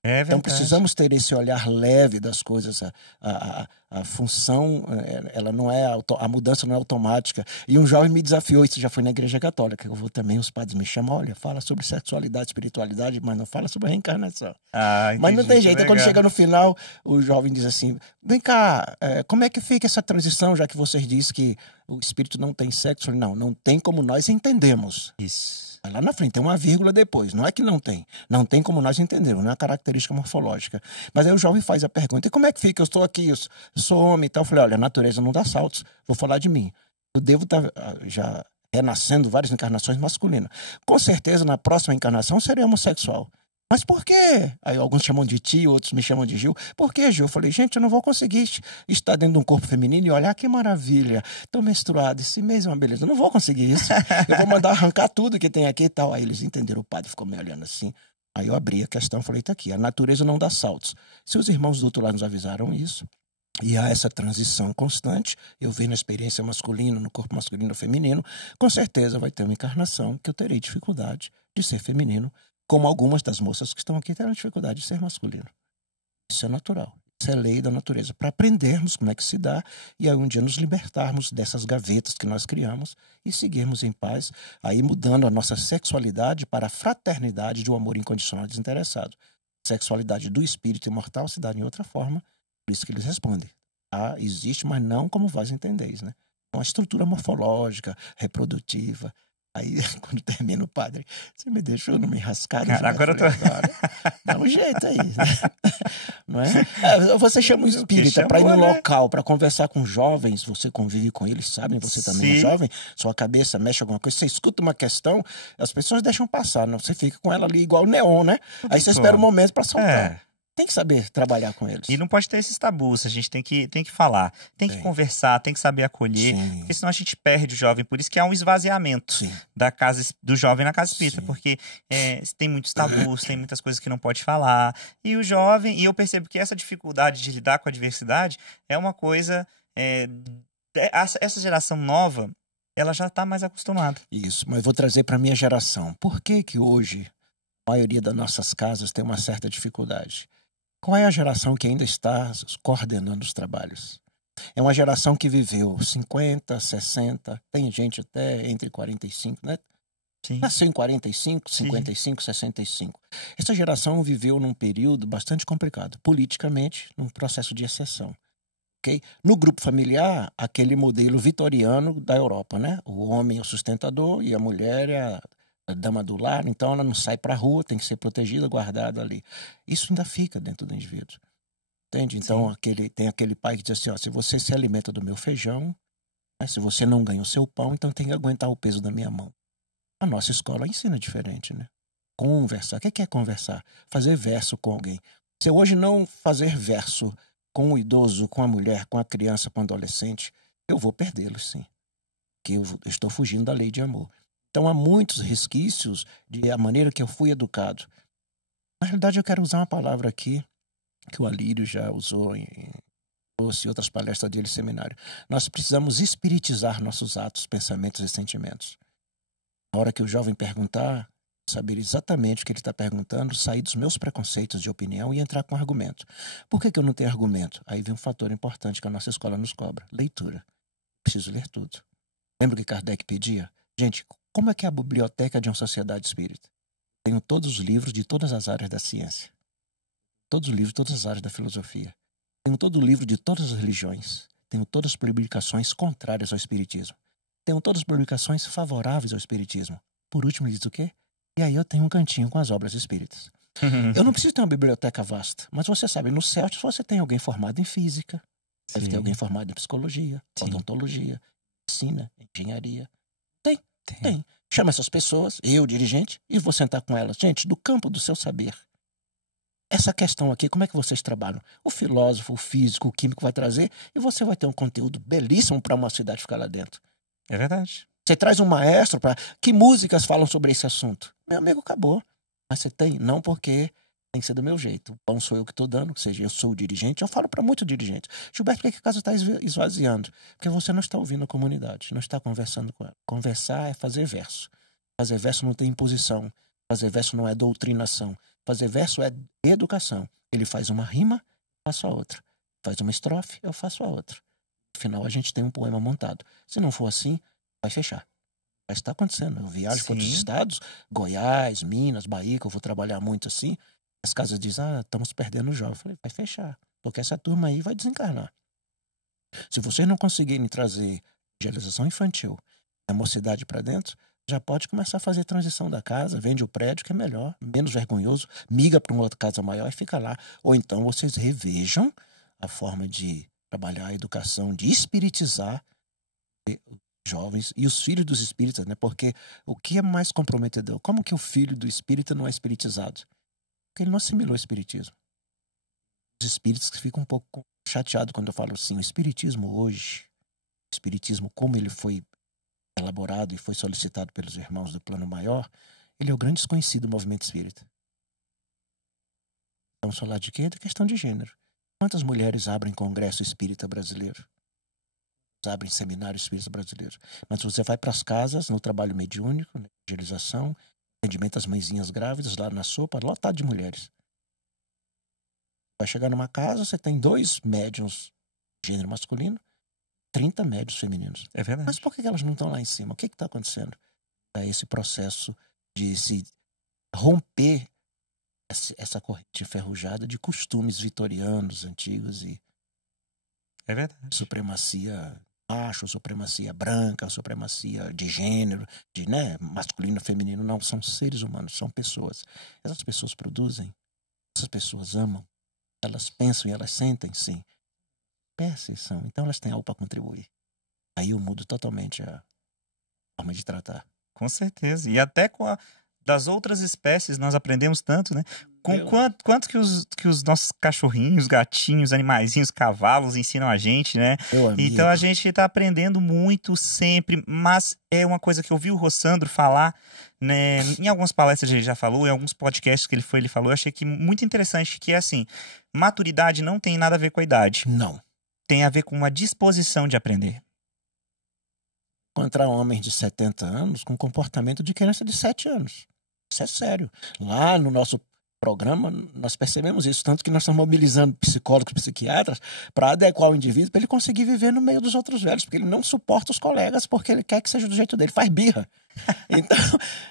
Então precisamos ter esse olhar leve das coisas. A função, ela não é a mudança não é automática. E um jovem me desafiou, isso já foi na Igreja Católica, eu vou também, os padres me chamam, olha, fala sobre sexualidade, espiritualidade, mas não fala sobre reencarnação. Mas não tem jeito, quando chega no final, o jovem diz assim, vem cá, como é que fica essa transição, já que vocês dizem que o espírito não tem sexo? Eu falei, não tem como nós entendemos. Isso. Lá na frente, tem uma vírgula depois. Não é que não tem. Não tem como nós entendemos, não é uma característica morfológica. Mas aí o jovem faz a pergunta, e como é que fica? Eu estou aqui, eu sou homem e tal. Eu falei, olha, a natureza não dá saltos, vou falar de mim. Eu devo estar já renascendo várias encarnações masculinas. Com certeza, na próxima encarnação, serei homossexual. Mas por quê? Aí alguns chamam de tio, outros me chamam de Gil. Por que, Gil? Eu falei, gente, eu não vou conseguir estar dentro de um corpo feminino e olhar que maravilha. Estou menstruado, esse mês é uma beleza. Eu não vou conseguir isso. Eu vou mandar arrancar tudo que tem aqui e tal. Aí eles entenderam, o padre ficou me olhando assim. Aí eu abri a questão e falei, tá aqui, a natureza não dá saltos. Se os irmãos do outro lado nos avisaram isso, e há essa transição constante, eu vi na experiência masculina, no corpo masculino ou feminino, com certeza vai ter uma encarnação que eu terei dificuldade de ser feminino, como algumas das moças que estão aqui terão dificuldade de ser masculino. Isso é natural. Isso é lei da natureza. Para aprendermos como é que se dá e aí um dia nos libertarmos dessas gavetas que nós criamos e seguirmos em paz, aí mudando a nossa sexualidade para a fraternidade de um amor incondicional desinteressado. Sexualidade do espírito imortal se dá em outra forma, por isso que eles respondem. Existe, mas não como vós entendeis, né? Uma estrutura morfológica, reprodutiva. Aí, quando termina o padre, você me deixou não me rascar. Cara, agora eu tô... Dá um jeito aí. Não é? Você chama o espírita para ir no local, para conversar com jovens, você convive com eles, sabem? Você também é jovem, sua cabeça mexe alguma coisa, você escuta uma questão, as pessoas deixam passar, não? Você fica com ela ali igual neon, né? Aí você espera um momento para soltar. Tem que saber trabalhar com eles. E não pode ter esses tabus, a gente tem que falar, tem que conversar, tem que saber acolher, porque senão a gente perde o jovem. Por isso que há um esvaziamento do jovem na casa espírita, porque tem muitos tabus, tem muitas coisas que não pode falar. E o jovem, e eu percebo que essa dificuldade de lidar com a diversidade é uma coisa... essa geração nova, ela já está mais acostumada. Isso, mas vou trazer para a minha geração. Por que que hoje a maioria das nossas casas tem uma certa dificuldade? Qual é a geração que ainda está coordenando os trabalhos? É uma geração que viveu 50, 60, tem gente até entre 45, né? Sim. Nasceu em 45, 55, 65. Essa geração viveu num período bastante complicado, politicamente, num processo de exceção. Okay? No grupo familiar, aquele modelo vitoriano da Europa, né? O homem é o sustentador e a mulher é a dama do lar, então ela não sai para a rua, tem que ser protegida, guardada ali. Isso ainda fica dentro do indivíduo. Entende? Então tem aquele pai que diz assim, se você se alimenta do meu feijão, Se você não ganha o seu pão, então tem que aguentar o peso da minha mão. A nossa escola ensina diferente, né? Conversar. O que é conversar? Fazer verso com alguém. Se eu hoje não fazer verso com o idoso, com a mulher, com a criança, com o adolescente, eu vou perdê-los, sim. Porque eu estou fugindo da lei de amor. Então há muitos resquícios da maneira que eu fui educado. Na realidade, eu quero usar uma palavra aqui que o Alírio já usou em outras palestras dele em seminário. Nós precisamos espiritizar nossos atos, pensamentos e sentimentos. Na hora que o jovem perguntar, saber exatamente o que ele está perguntando, sair dos meus preconceitos de opinião e entrar com argumento. Por que eu não tenho argumento? Aí vem um fator importante que a nossa escola nos cobra: leitura. Preciso ler tudo. Lembra o que Kardec pedia? Gente, como é que é a biblioteca de uma sociedade espírita? Tenho todos os livros de todas as áreas da ciência. Todos os livros de todas as áreas da filosofia. Tenho todo o livro de todas as religiões. Tenho todas as publicações contrárias ao espiritismo. Tenho todas as publicações favoráveis ao espiritismo. Por último, ele diz o quê? E aí eu tenho um cantinho com as obras espíritas. Eu não preciso ter uma biblioteca vasta, mas você sabe, no CELTES você tem alguém formado em física, deve ter alguém formado em psicologia, odontologia, medicina, engenharia. Tem. Chama essas pessoas, eu, dirigente, e vou sentar com elas. Gente, do campo do seu saber. Essa questão aqui, como é que vocês trabalham? O filósofo, o físico, o químico vai trazer e você vai ter um conteúdo belíssimo para uma cidade ficar lá dentro. É verdade. Você traz um maestro para... Que músicas falam sobre esse assunto? Meu amigo, acabou. Mas você tem? Não, porque tem que ser do meu jeito. O pão sou eu que estou dando, ou seja, eu sou o dirigente. Eu falo para muito dirigente. Gilberto, por que a casa está esvaziando? Porque você não está ouvindo a comunidade, não está conversando com ela. Conversar é fazer verso. Fazer verso não tem imposição. Fazer verso não é doutrinação. Fazer verso é educação. Ele faz uma rima, eu faço a outra. Faz uma estrofe, eu faço a outra. No final, a gente tem um poema montado. Se não for assim, vai fechar. Já está acontecendo. Eu viajo para outros estados, Goiás, Minas, Bahia, que eu vou trabalhar muito assim. As casas dizem, estamos perdendo o jovem. Eu falei, vai fechar, porque essa turma aí vai desencarnar. Se vocês não conseguirem trazer evangelização infantil, a mocidade para dentro, já pode começar a fazer transição da casa, vende o prédio, que é melhor, menos vergonhoso, migra para uma outra casa maior e fica lá. Ou então vocês revejam a forma de trabalhar a educação, de espiritizar jovens e os filhos dos espíritas, né? Porque o que é mais comprometedor? Como que o filho do espírita não é espiritizado? Porque ele não assimilou o espiritismo. Os espíritas que ficam um pouco chateados quando eu falo assim, o espiritismo hoje, o espiritismo como ele foi elaborado e foi solicitado pelos irmãos do plano maior, ele é o grande desconhecido do movimento espírita. Vamos falar de quê? Da questão de gênero. Quantas mulheres abrem congresso espírita brasileiro? Abrem seminário espírita brasileiro. Mas você vai para as casas, no trabalho mediúnico, na evangelização, atendimento às mãezinhas grávidas, lá na sopa, lotado de mulheres. Vai chegar numa casa, você tem 2 médiuns de gênero masculino, 30 médios femininos. É verdade. Mas por que elas não estão lá em cima? O que está acontecendo? É esse processo de se romper essa corrente enferrujada de costumes vitorianos, antigos e é verdade. Supremacia macho, supremacia branca, supremacia de gênero, de masculino, feminino. Não, são seres humanos, são pessoas. Essas pessoas produzem, essas pessoas amam, elas pensam e elas sentem, sim. Peças são, então elas têm algo para contribuir. Aí eu mudo totalmente a forma de tratar. Com certeza. E até das outras espécies nós aprendemos tanto, né? Quanto que os nossos cachorrinhos, gatinhos, animaizinhos, cavalos ensinam a gente, né? Então a gente está aprendendo muito sempre, mas é uma coisa que eu vi o Rossandro falar, né? Em algumas palestras ele já falou, em alguns podcasts que ele falou, eu achei que muito interessante, que é assim, maturidade não tem nada a ver com a idade. Não. Tem a ver com uma disposição de aprender. Encontrar homens de 70 anos com comportamento de criança de 7 anos. Isso é sério. Lá no nosso programa, nós percebemos isso, tanto que nós estamos mobilizando psicólogos, psiquiatras, para adequar o indivíduo para ele conseguir viver no meio dos outros velhos, porque ele não suporta os colegas, porque ele quer que seja do jeito dele, faz birra. Então,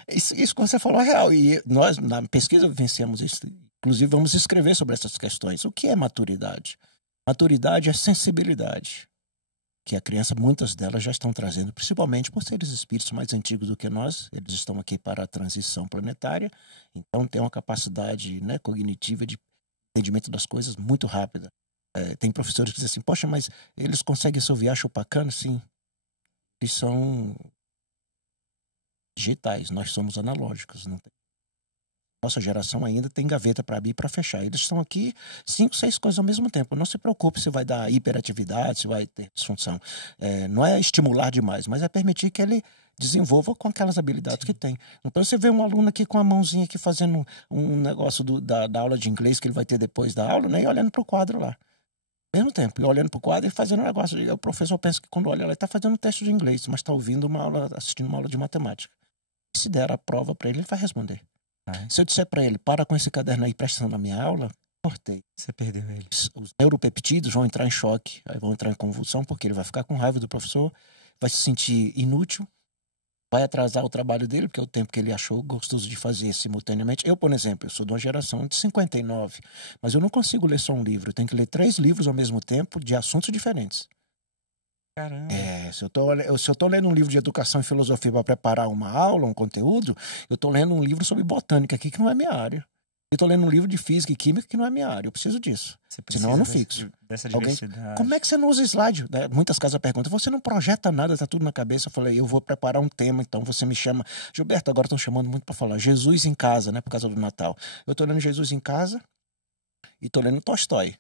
isso que você falou é real. E nós, na pesquisa, vivenciamos isso. Inclusive, vamos escrever sobre essas questões. O que é maturidade? Maturidade é sensibilidade, que a criança, muitas delas já estão trazendo, principalmente por seres espíritos mais antigos do que nós. Eles estão aqui para a transição planetária, então tem uma capacidade cognitiva de entendimento das coisas muito rápida. Tem professores que dizem assim, poxa, mas eles conseguem assoviar chupacano? Sim. eles são digitais, nós somos analógicos. Não tem. Nossa geração ainda tem gaveta para abrir e para fechar. Eles estão aqui 5, 6 coisas ao mesmo tempo. Não se preocupe se vai dar hiperatividade, se vai ter disfunção. Não é estimular demais, mas é permitir que ele desenvolva com aquelas habilidades que tem. Então você vê um aluno aqui com a mãozinha aqui fazendo um negócio da aula de inglês que ele vai ter depois da aula, né? E olhando para o quadro lá. Ao mesmo tempo, e olhando para o quadro e fazendo um negócio. O professor pensa que quando olha lá, ele está fazendo um teste de inglês, mas está ouvindo uma aula, assistindo uma aula de matemática. Se der a prova para ele, ele vai responder. Se eu disser para ele, para com esse caderno aí, presta atenção na minha aula, cortei. Você perdeu ele. Os neuropeptídeos vão entrar em choque, aí vão entrar em convulsão, porque ele vai ficar com raiva do professor, vai se sentir inútil, vai atrasar o trabalho dele, porque é o tempo que ele achou gostoso de fazer simultaneamente. Eu, por exemplo, eu sou de uma geração de 59, mas eu não consigo ler só um livro, eu tenho que ler 3 livros ao mesmo tempo, de assuntos diferentes. Caramba. Se eu tô lendo um livro de educação e filosofia para preparar uma aula, um conteúdo, eu tô lendo um livro sobre botânica aqui, que não é minha área. Eu tô lendo um livro de física e química, que não é minha área. Eu preciso disso. Senão eu não fixo. Dessa diversidade. Como é que você não usa slide? Muitas casas perguntam, você não projeta nada, tá tudo na cabeça. Eu falei, eu vou preparar um tema, então você me chama. Gilberto, agora estão chamando muito para falar Jesus em casa, né, por causa do Natal. Eu tô lendo Jesus em casa e tô lendo Tolstói.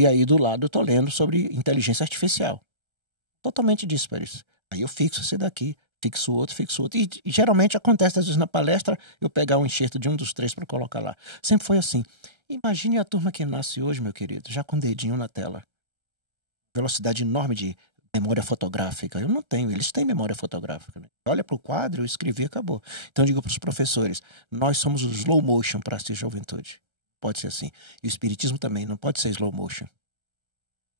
E aí do lado eu tô lendo sobre inteligência artificial. Totalmente díspares. Aí eu fixo esse daqui, fixo o outro. E geralmente acontece, às vezes, na palestra, eu pegar um enxerto de um dos 3 para colocar lá. Sempre foi assim. Imagine a turma que nasce hoje, meu querido, já com o dedinho na tela. Velocidade enorme de memória fotográfica. Eu não tenho, eles têm memória fotográfica. Né? Olha para o quadro, eu escrevi e acabou. Então eu digo para os professores, nós somos o slow motion para assistir juventude. Pode ser assim. E o espiritismo também não pode ser slow motion.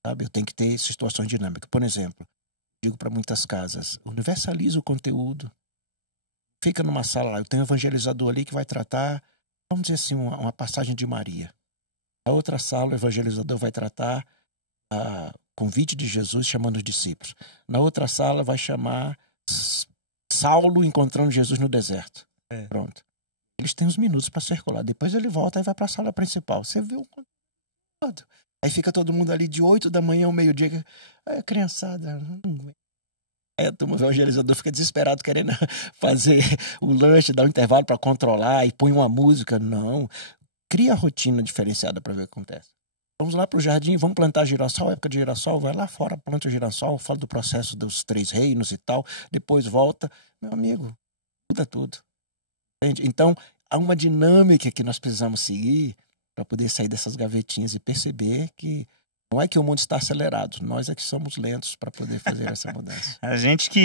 Sabe? Eu tenho que ter situações dinâmicas. Por exemplo, digo para muitas casas, universaliza o conteúdo. Fica numa sala lá, eu tenho um evangelizador ali que vai tratar, vamos dizer assim, uma passagem de Maria. Na outra sala, o evangelizador vai tratar a convite de Jesus chamando os discípulos. Na outra sala, vai chamar Saulo encontrando Jesus no deserto. Pronto. Eles têm uns minutos para circular. Depois ele volta e vai para a sala principal. Você vê o conteúdo. Aí fica todo mundo ali de 8 da manhã ao meio-dia. Aí a criançada... Aí a turma, o evangelizador fica desesperado querendo fazer o lanche, dar um intervalo para controlar e põe uma música. Não. Cria a rotina diferenciada para ver o que acontece. Vamos lá para o jardim, vamos plantar girassol, época de girassol, vai lá fora, planta o girassol, fala do processo dos 3 reinos e tal, depois volta. Meu amigo, muda tudo. Entende? Então, há uma dinâmica que nós precisamos seguir para poder sair dessas gavetinhas e perceber que não é que o mundo está acelerado, nós é que somos lentos para poder fazer essa mudança. A gente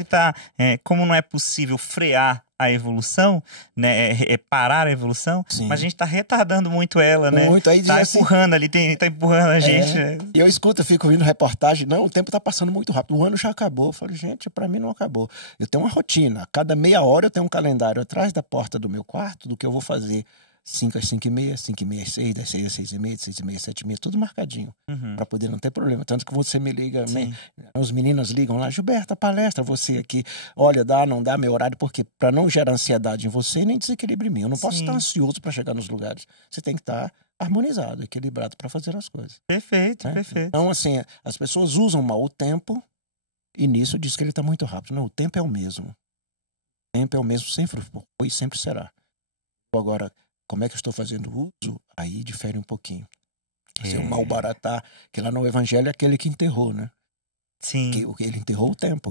está, como não é possível frear a evolução, né, parar a evolução, sim, mas a gente está retardando muito ela, né? Muito, aí tá empurrando assim, ali, tá empurrando a gente. E eu escuto, eu fico ouvindo reportagem, não, o tempo está passando muito rápido, o ano já acabou. Eu falo, gente, para mim não acabou. Eu tenho uma rotina, a cada meia hora eu tenho um calendário atrás da porta do meu quarto do que eu vou fazer. 5 às 5h30, 5h30 às 6, das 6 às 6h30, 6h30 às 7h30, tudo marcadinho, para poder não ter problema. Tanto que você me liga, os meninos ligam lá, Gilberto, a palestra, você aqui, olha, dá, não dá meu horário, porque para não gerar ansiedade em você nem desequilíbrio em mim. Eu não posso estar ansioso para chegar nos lugares. Você tem que estar harmonizado, equilibrado para fazer as coisas. Perfeito, né? Perfeito. Então, assim, as pessoas usam mal o tempo e nisso diz que ele está muito rápido. Não, o tempo é o mesmo. O tempo é o mesmo, sempre foi e sempre será. Agora, como é que eu estou fazendo uso? Aí difere um pouquinho. Assim, o Malbaratá, que lá no Evangelho é aquele que enterrou, né? Sim. Que ele enterrou o tempo.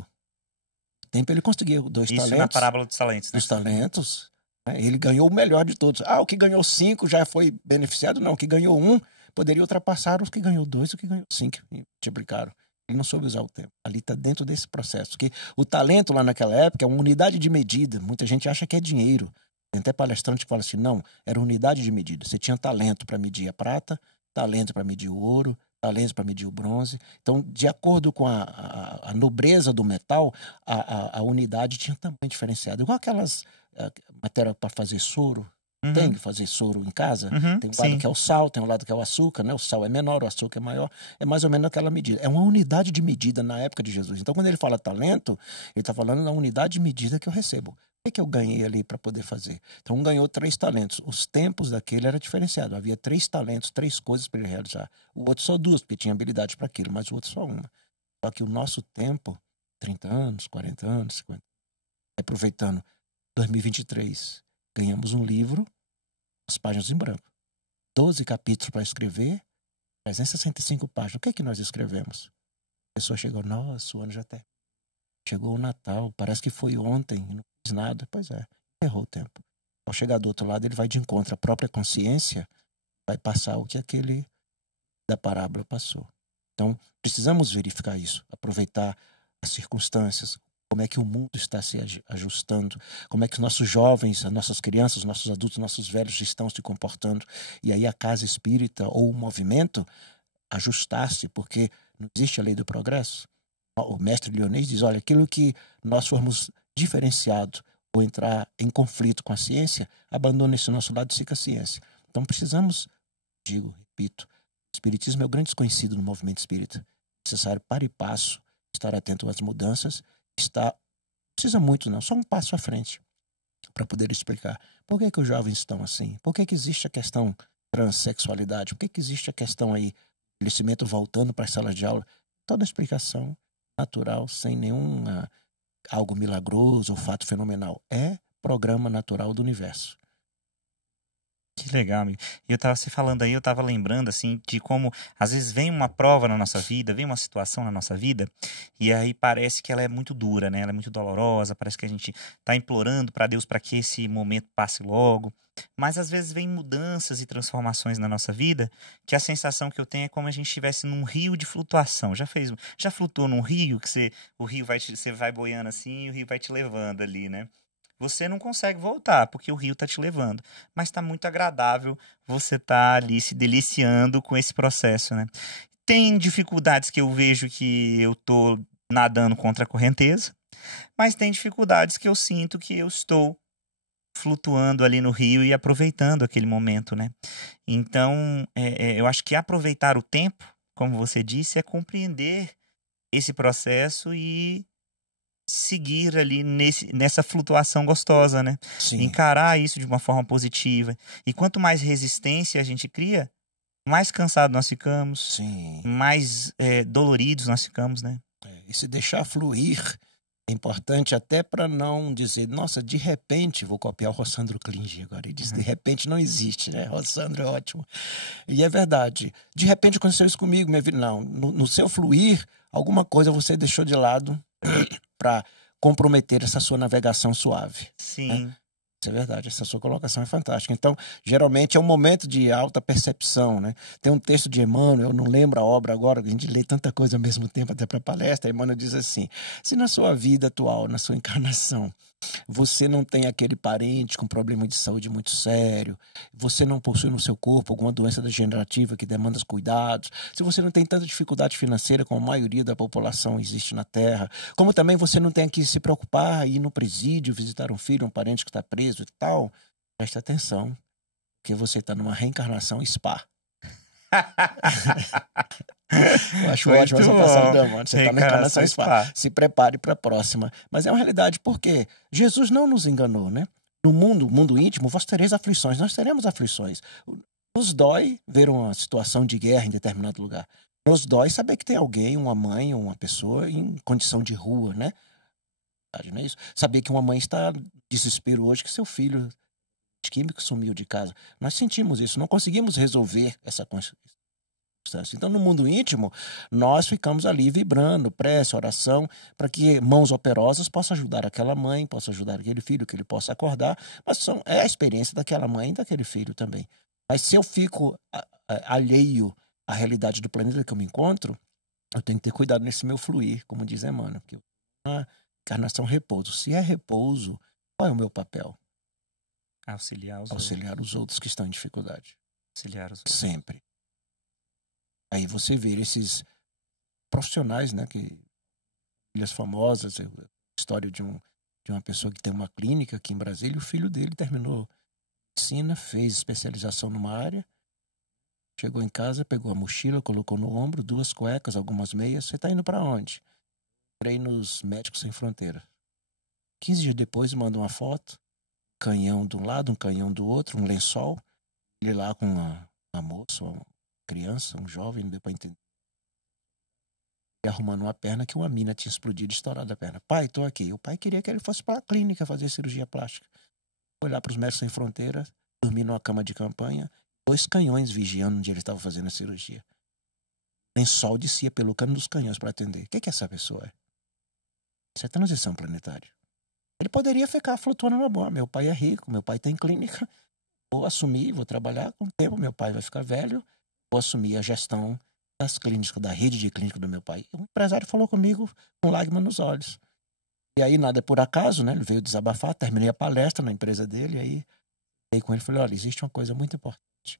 O tempo ele conseguiu 2 talentos. Isso na parábola dos talentos, né? Dos talentos. Né? Ele ganhou o melhor de todos. O que ganhou 5 já foi beneficiado? Não, o que ganhou 1 poderia ultrapassar os que ganhou 2 e o que ganhou 5. Multiplicaram. Ele não soube usar o tempo. Ali está dentro desse processo. Que o talento lá naquela época é uma unidade de medida. Muita gente acha que é dinheiro. Tem até palestrante que fala assim, não, era unidade de medida. Você tinha talento para medir a prata, talento para medir o ouro, talento para medir o bronze. Então, de acordo com a nobreza do metal, a unidade tinha tamanho diferenciado. Igual aquelas matéria para fazer soro. Tem que fazer soro em casa. Tem um lado que é o sal, tem um lado que é o açúcar, né? O sal é menor, o açúcar é maior. É mais ou menos aquela medida. É uma unidade de medida na época de Jesus. Então, quando ele fala talento, ele está falando da unidade de medida que eu recebo. O que eu ganhei ali para poder fazer? Então, um ganhou 3 talentos. Os tempos daquele era diferenciado. Havia 3 talentos, 3 coisas para ele realizar. O outro só 2, porque tinha habilidade para aquilo, mas o outro só uma. Só que o nosso tempo 30 anos, 40 anos, 50. Aproveitando 2023, ganhamos um livro, as páginas em branco. 12 capítulos para escrever, 365 páginas. O que é que nós escrevemos? A pessoa chegou, nossa, o ano já até. Chegou o Natal, parece que foi ontem, não fiz nada. Pois é, errou o tempo. Ao chegar do outro lado, ele vai de encontro à própria consciência, vai passar o que aquele da parábola passou. Então, precisamos verificar isso, aproveitar as circunstâncias, como é que o mundo está se ajustando, como é que os nossos jovens, as nossas crianças, os nossos adultos, os nossos velhos estão se comportando. E aí a casa espírita ou o movimento ajustar-se, porque não existe a lei do progresso. O mestre Lyonês diz, olha, aquilo que nós formos diferenciado ou entrar em conflito com a ciência, abandona esse nosso lado e fica a ciência. Então precisamos, repito, o espiritismo é o grande desconhecido no movimento espírita. É necessário para e passo, estar atento às mudanças, não precisa muito não, só um passo à frente para poder explicar por que os jovens estão assim, por que existe a questão transexualidade, por que existe a questão aí, envelhecimento voltando para as salas de aula, toda a explicação natural, sem nenhum algo milagroso ou fato fenomenal. É programa natural do universo. Que legal, amigo. E você falando aí, eu tava lembrando, assim, de como às vezes vem uma prova na nossa vida, vem uma situação na nossa vida, e aí parece que ela é muito dura, né? Ela é muito dolorosa, parece que a gente tá implorando para Deus para que esse momento passe logo. Mas às vezes vem mudanças e transformações na nossa vida, que a sensação que eu tenho é como a gente estivesse num rio de flutuação. Já flutuou num rio que o rio você vai boiando assim e o rio vai te levando ali, né? Você não consegue voltar, porque o rio está te levando. Mas está muito agradável você estar ali se deliciando com esse processo, né? Tem dificuldades que eu vejo que eu estou nadando contra a correnteza, mas tem dificuldades que eu sinto que eu estou flutuando ali no rio e aproveitando aquele momento, né? Então, eu acho que aproveitar o tempo, como você disse, é compreender esse processo e seguir ali nessa flutuação gostosa, né? Sim. Encarar isso de uma forma positiva. E quanto mais resistência a gente cria, mais cansado nós ficamos, Sim. mais doloridos nós ficamos, né? E se deixar fluir é importante até para não dizer, nossa, de repente, vou copiar o Rossandro Klinge agora, ele diz, de repente não existe, né? Rossandro é ótimo. E é verdade. De repente aconteceu isso comigo, minha vida. Não, no seu fluir, alguma coisa você deixou de lado para comprometer essa sua navegação suave. Sim. Né? Isso é verdade, essa sua colocação é fantástica. Então, geralmente é um momento de alta percepção, né? Tem um texto de Emmanuel, eu não lembro a obra agora, a gente lê tanta coisa ao mesmo tempo até para palestra. Emmanuel diz assim, se na sua vida atual, na sua encarnação, você não tem aquele parente com problema de saúde muito sério, você não possui no seu corpo alguma doença degenerativa que demanda cuidados, se você não tem tanta dificuldade financeira como a maioria da população existe na Terra, como também você não tem que se preocupar, ir no presídio, visitar um filho, um parente que está preso e tal, preste atenção, porque você está numa reencarnação spa. Eu acho ótimo essa passagem, mano. Você está na encarnação spa. Se prepare para a próxima. Mas é uma realidade, porque Jesus não nos enganou, né? No mundo íntimo, vós tereis aflições. Nós teremos aflições. Nos dói ver uma situação de guerra em determinado lugar. Nos dói saber que tem alguém, uma mãe ou uma pessoa em condição de rua, né? Não é isso? Saber que uma mãe está em desespero hoje que seu filho químico sumiu de casa. Nós sentimos isso, não conseguimos resolver essa circunstância. Então, no mundo íntimo, nós ficamos ali vibrando, prece, oração, para que mãos operosas possam ajudar aquela mãe, possam ajudar aquele filho, que ele possa acordar, mas é a experiência daquela mãe e daquele filho também. Mas se eu fico alheio à realidade do planeta que eu me encontro, eu tenho que ter cuidado nesse meu fluir, como diz Emmanuel, porque a encarnação é repouso. Se é repouso, qual é o meu papel? Auxiliar os outros que estão em dificuldade. Auxiliar os outros. Sempre. Aí você vê esses profissionais, né, que filhas famosas, história de uma pessoa que tem uma clínica aqui em Brasília, o filho dele terminou medicina, fez especialização numa área, chegou em casa, pegou a mochila, colocou no ombro, 2 cuecas, algumas meias. Você está indo para onde? Entrei nos Médicos Sem Fronteiras. 15 dias depois, manda uma foto, canhão de um lado, um canhão do outro, um lençol, ele lá com uma moça, uma criança, um jovem, não deu para entender. E arrumando uma perna que uma mina tinha explodido e estourado a perna. Pai, tô aqui. O pai queria que ele fosse para a clínica fazer cirurgia plástica. Foi lá para os Médicos Sem Fronteiras, dormir numa cama de campanha, 2 canhões vigiando onde ele estava fazendo a cirurgia. Lençol descia pelo cano dos canhões para atender. O que essa pessoa é? Isso é transição planetária. Ele poderia ficar flutuando na boa. Meu pai é rico, meu pai tem clínica. Vou assumir, vou trabalhar. Com o tempo, meu pai vai ficar velho. Vou assumir a gestão das clínicas, da rede de clínica do meu pai. O empresário falou comigo com lágrima nos olhos. E aí, nada é por acaso, né? Ele veio desabafar, terminei a palestra na empresa dele. Aí, falei com ele, falei, olha, existe uma coisa muito importante.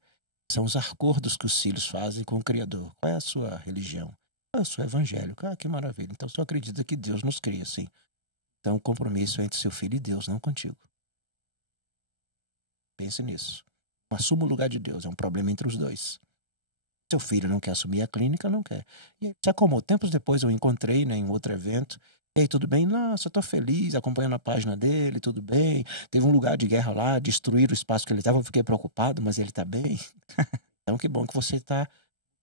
São os acordos que os filhos fazem com o Criador. Qual é a sua religião? Eu sou evangélico. Ah, que maravilha. Então, você acredita que Deus nos cria, sim. Então, o compromisso é entre seu filho e Deus, não contigo. Pense nisso. Não assuma o lugar de Deus. É um problema entre os dois. Seu filho não quer assumir a clínica, não quer. E se acomodou. Tempos depois eu encontrei, né, em outro evento. E aí, tudo bem? Nossa, eu tô feliz, acompanhando a página dele, tudo bem. Teve um lugar de guerra lá, destruíram o espaço que ele estava, eu fiquei preocupado, mas ele tá bem. Então, que bom que você está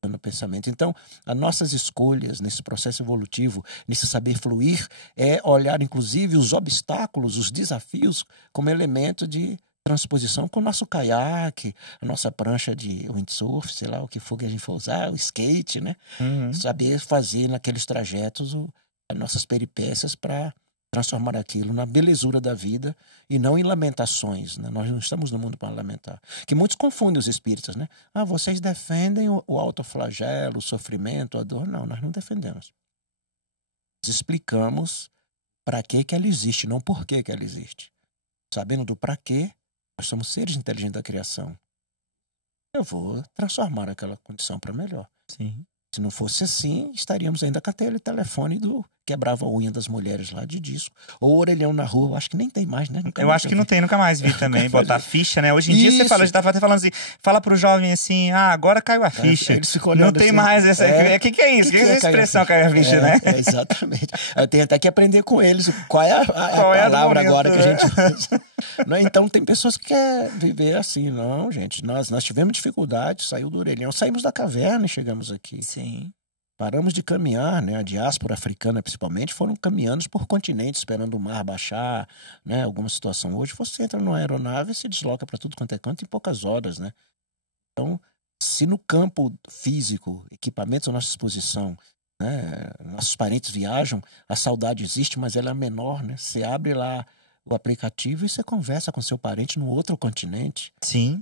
no pensamento. Então, as nossas escolhas nesse processo evolutivo, nesse saber fluir, é olhar, inclusive, os obstáculos, os desafios, como elemento de transposição com o nosso caiaque, a nossa prancha de windsurf, sei lá, o que for que a gente for usar, o skate, né? Saber fazer naqueles trajetos as nossas peripécias para transformar aquilo na belezura da vida e não em lamentações, né? Nós não estamos no mundo para lamentar. Que muitos confundem os espíritas, né? Ah, vocês defendem o autoflagelo, o sofrimento, a dor. Não, nós não defendemos. Nós explicamos para que ela existe, não por que ela existe. Sabendo do para quê, nós somos seres inteligentes da criação. Eu vou transformar aquela condição para melhor. Sim. Se não fosse assim, estaríamos ainda com aquele telefone do quebrava a unha das mulheres lá de disco. Ou orelhão na rua, eu acho que nem tem mais, né? Eu acho que não tem, nunca mais vi também. Botar ficha, né? Hoje em dia você fala, a gente tava até falando assim, fala pro jovem assim, agora caiu a ficha. Eles ficam não olhando tem assim, mais essa. O que é isso? Que é essa expressão caiu a ficha, né? Exatamente. Eu tenho até que aprender com eles qual é a Qual é a palavra momento, agora que a né? gente usa. Não, então tem pessoas que querem viver assim. Não, gente. Nós tivemos dificuldade, saiu do orelhão. Saímos da caverna e chegamos aqui. Sim. Paramos de caminhar, né? A diáspora africana, principalmente, foram caminhando por continentes, esperando o mar baixar, né? Alguma situação. Hoje você entra numa aeronave e se desloca para tudo quanto é canto em poucas horas, né? Então, se no campo físico, equipamentos à nossa disposição, né? Nossos parentes viajam, a saudade existe, mas ela é menor, né? Você abre lá o aplicativo e você conversa com seu parente no outro continente. Sim.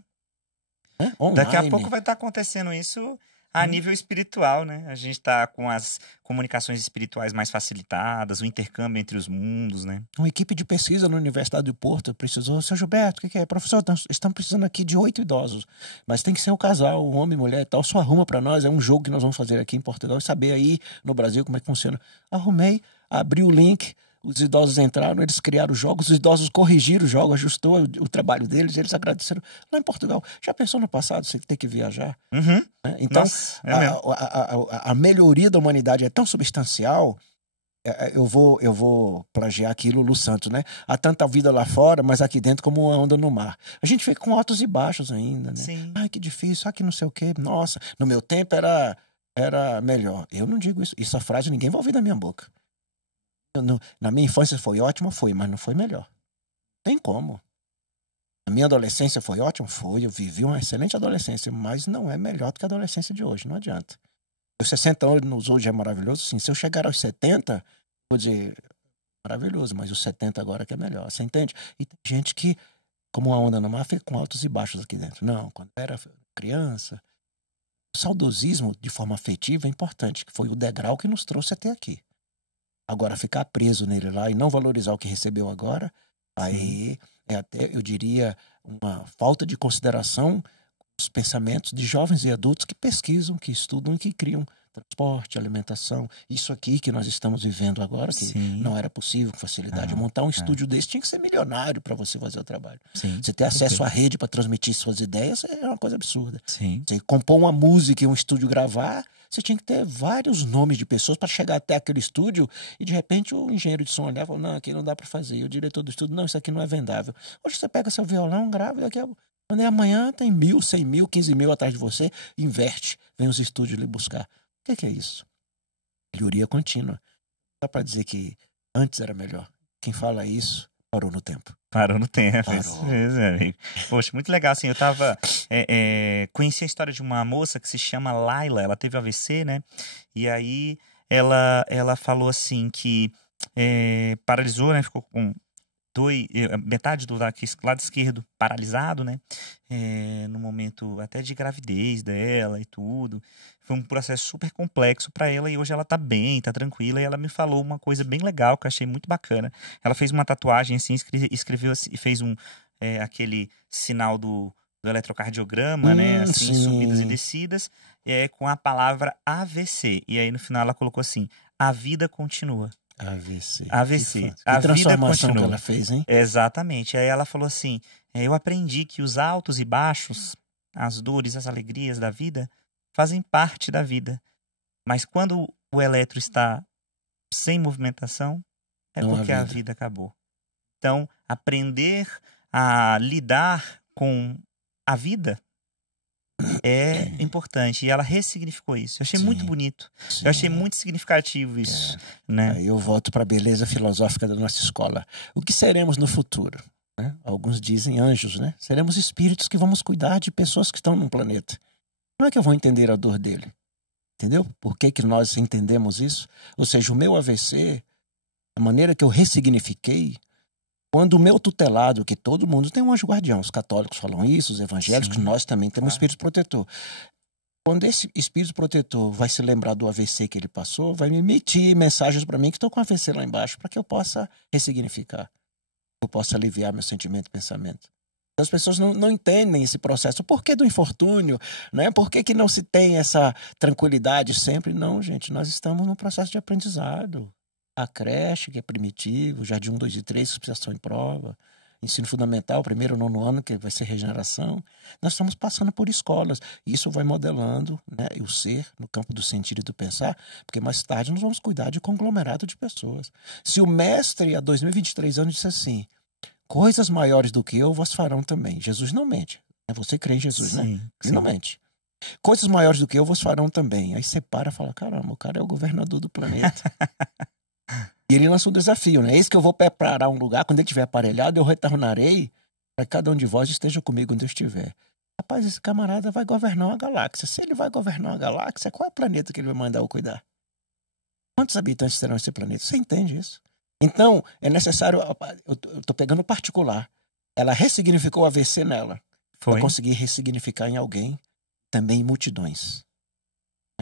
Né? Online. Daqui a pouco vai estar acontecendo isso a nível espiritual, né? A gente está com as comunicações espirituais mais facilitadas, o intercâmbio entre os mundos, né? Uma equipe de pesquisa na Universidade do Porto precisou, seu Gilberto, o que é? Professor, estamos precisando aqui de 8 idosos, mas tem que ser um casal, um homem e mulher e tal, só arruma para nós, é um jogo que nós vamos fazer aqui em Portugal e saber aí no Brasil como é que funciona. Arrumei, abri o link, os idosos entraram, eles criaram os jogos, os idosos corrigiram o jogo, ajustou o trabalho deles, eles agradeceram. Lá em Portugal, já pensou no passado você ter que viajar? Uhum. Né? Então, Nossa, a melhoria da humanidade é tão substancial. Eu vou plagiar aquilo, Lu Santos, né? Há tanta vida lá fora, mas aqui dentro como uma onda no mar. A gente fica com altos e baixos ainda, né? Sim. Ai, que difícil, que não sei o quê. Nossa, no meu tempo era melhor. Eu não digo isso. Essa frase ninguém vai ouvir da minha boca. Na minha infância foi ótima, foi, mas não foi melhor. Tem como. Na minha adolescência foi ótimo? Foi. Eu vivi uma excelente adolescência, mas não é melhor do que a adolescência de hoje, não adianta. Os 60 anos hoje é maravilhoso, sim. Se eu chegar aos 70, vou dizer, maravilhoso, mas os 70 agora que é melhor. Você entende? E tem gente que, como a onda no mar, fica com altos e baixos aqui dentro. Não, quando era criança, o saudosismo de forma afetiva é importante, que foi o degrau que nos trouxe até aqui. Agora, ficar preso nele lá e não valorizar o que recebeu agora, aí é até, eu diria, uma falta de consideração os pensamentos de jovens e adultos que pesquisam, que estudam e que criam transporte, alimentação. Isso aqui que nós estamos vivendo agora, que Sim. não era possível com facilidade. Montar um estúdio desse tinha que ser milionário para você fazer o trabalho. Sim. Você ter acesso à rede para transmitir suas ideias é uma coisa absurda. Sim. Você compor uma música e um estúdio gravar, você tinha que ter vários nomes de pessoas para chegar até aquele estúdio e de repente o engenheiro de som olhava e falou, não, aqui não dá para fazer. E o diretor do estúdio, não, isso aqui não é vendável. Hoje você pega seu violão, grava e daqui a quando é amanhã tem 1.000, 100.000, 15.000 atrás de você, inverte, vem os estúdios lhe buscar. O que é isso? melhoria contínua. Dá para dizer que antes era melhor. Quem fala isso parou no tempo. Parou no tempo, Parou. isso mesmo, amigo. Poxa, muito legal, assim, eu tava... conheci a história de uma moça que se chama Laila, ela teve AVC, né? E aí ela falou assim que paralisou, né? Ficou com metade do lado esquerdo paralisado, né? No momento até de gravidez dela e tudo. Foi um processo super complexo para ela e hoje ela tá bem, tá tranquila. E ela me falou uma coisa bem legal que eu achei muito bacana. Ela fez uma tatuagem assim, escreveu assim, fez aquele sinal do eletrocardiograma, né? Assim, subidas e Sim. descidas, com a palavra AVC. E aí no final ela colocou assim: a vida continua. AVC. AVC. Que A vida transformação que continua. ela fez, hein? Exatamente. Aí ela falou assim: eu aprendi que os altos e baixos, as dores, as alegrias da vida, fazem parte da vida. Mas quando o eletro está sem movimentação, é Não há porque a vida. vida acabou. Então, aprender a lidar com a vida é importante. E ela ressignificou isso. Eu achei muito Sim, bonito. sim. Eu achei muito significativo isso, né? Aí eu volto para a beleza filosófica da nossa escola. O que seremos no futuro? Né? Alguns dizem anjos, né? Seremos espíritos que vamos cuidar de pessoas que estão no planeta. Como é que eu vou entender a dor dele? Entendeu? Por que nós entendemos isso? Ou seja, o meu AVC, a maneira que eu ressignifiquei, quando o meu tutelado, que todo mundo tem um anjo guardião, os católicos falam isso, os evangélicos, Sim, nós também temos claro. espírito protetor. Quando esse espírito protetor vai se lembrar do AVC que ele passou, vai me emitir mensagens para mim que estou com AVC lá embaixo, para que eu possa ressignificar, eu possa aliviar meu sentimento e pensamento. As pessoas não entendem esse processo. Por que do infortúnio? Né? Por que não se tem essa tranquilidade sempre? Não, gente, nós estamos num processo de aprendizado. A creche, que é primitivo, jardim 1, 2 e 3, substituição em prova, ensino fundamental, primeiro, nono ano, que vai ser regeneração. Nós estamos passando por escolas. Isso vai modelando, né, o ser no campo do sentir e do pensar, porque mais tarde nós vamos cuidar de conglomerado de pessoas. Se o mestre, há 2023 anos, disse assim: coisas maiores do que eu vos farão também. Jesus não mente. Você crê em Jesus, Sim, né? Ele sim. não mente. Coisas maiores do que eu vos farão também. Aí você para e fala: caramba, o cara é o governador do planeta. E ele lança um desafio, né? Eis que eu vou preparar um lugar, quando ele estiver aparelhado, eu retornarei para que cada um de vós esteja comigo onde eu estiver. Rapaz, esse camarada vai governar uma galáxia. Se ele vai governar uma galáxia, qual é o planeta que ele vai mandar eu cuidar? Quantos habitantes terão esse planeta? Você entende isso? Então, é necessário... Eu estou pegando o particular. Ela ressignificou o AVC nela. Foi. Para conseguir ressignificar em alguém, também em multidões.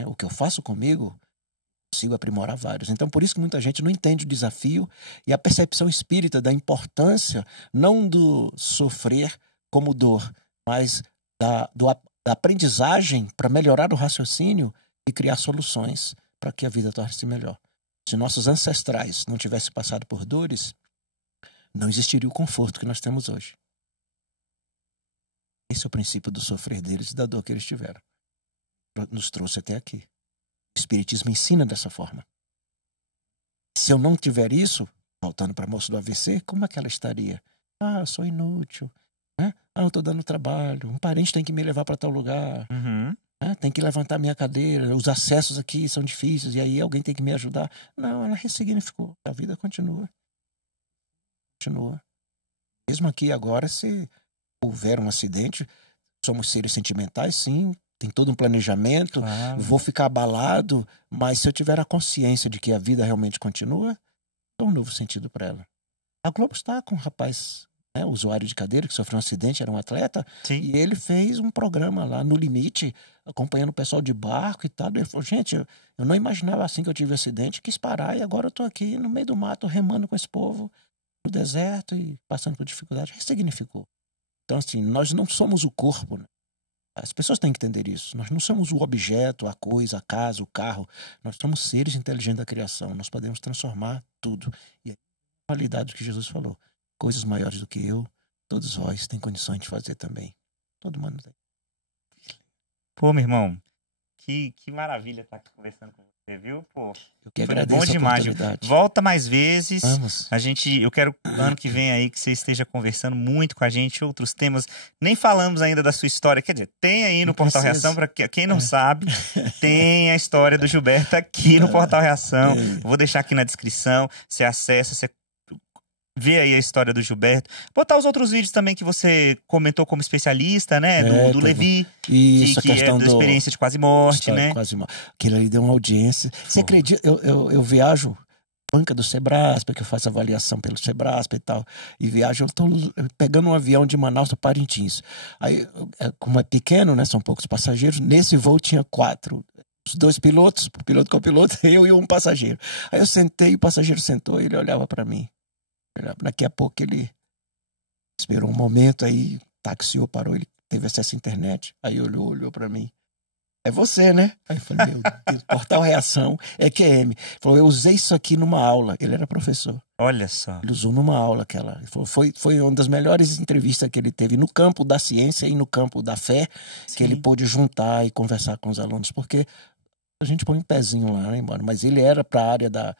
O que eu faço comigo, consigo aprimorar vários. Então, por isso que muita gente não entende o desafio e a percepção espírita da importância, não do sofrer como dor, mas da aprendizagem para melhorar o raciocínio e criar soluções para que a vida torne-se melhor. Se nossos ancestrais não tivessem passado por dores, não existiria o conforto que nós temos hoje. Esse é o princípio do sofrer deles e da dor que eles tiveram. Nos trouxe até aqui. O Espiritismo ensina dessa forma. Se eu não tiver isso, voltando para a moça do AVC, como é que ela estaria? Ah, eu sou inútil. Né? Ah, eu estou dando trabalho. Um parente tem que me levar para tal lugar. Uhum. Né? Tem que levantar minha cadeira. Os acessos aqui são difíceis e aí alguém tem que me ajudar. Não, ela ressignificou. A vida continua. Continua. Mesmo aqui agora, se houver um acidente, somos seres sentimentais, sim. Tem todo um planejamento, Claro. Vou ficar abalado, mas se eu tiver a consciência de que a vida realmente continua, dá um novo sentido para ela. A Globo está com um rapaz, né, usuário de cadeira, que sofreu um acidente, era um atleta, Sim. e ele fez um programa lá no Limite, acompanhando o pessoal de barco e tal. Ele falou: gente, eu não imaginava assim que eu tive um acidente, quis parar e agora eu estou aqui no meio do mato, remando com esse povo, no deserto e passando por dificuldade. Ressignificou. Então, assim, nós não somos o corpo, né? As pessoas têm que entender isso. Nós não somos o objeto, a coisa, a casa, o carro. Nós somos seres inteligentes da criação. Nós podemos transformar tudo. E a qualidade que Jesus falou. Coisas maiores do que eu, todos vós têm condições de fazer também. Todo mundo tem. Pô, meu irmão, que maravilha estar conversando com você. Você viu, pô? Eu que Foi agradeço bom a demais. oportunidade. Volta mais vezes. Vamos. Eu quero ano que vem aí que você esteja conversando muito com a gente, outros temas. Nem falamos ainda da sua história. Quer dizer, tem aí no Não Portal precisa. Reação, para quem não sabe, tem a história do Gilberto aqui no Portal Reação. Tem. Vou deixar aqui na descrição. Você acessa, você vê aí a história do Gilberto. Botar os outros vídeos também que você comentou como especialista, né? Do tá Levi, Isso, que a é questão da experiência de quase morte, História né? Quase morte. Aquilo ali deu uma audiência. Você acredita? Eu viajo, banca do Sebrasp, que eu faço avaliação pelo Sebrasp e tal. E viajo, eu tô pegando um avião de Manaus para Parintins. Aí, como é pequeno, né? São poucos passageiros. Nesse voo tinha 4. Os 2 pilotos, o piloto com o piloto, eu e um passageiro. Aí eu sentei, o passageiro sentou e ele olhava para mim. Daqui a pouco ele esperou um momento, aí taxiou, parou, ele teve acesso à internet. Aí olhou para mim. É você, né? Aí eu falei, meu Deus, Portal Reação, EQM. Ele falou, eu usei isso aqui numa aula. Ele era professor. Olha só. Ele usou numa aula aquela. Ele falou, foi uma das melhores entrevistas que ele teve no campo da ciência e no campo da fé, Sim. que ele pôde juntar e conversar com os alunos. Porque a gente põe um pezinho lá, né, mano? Mas ele era para a área da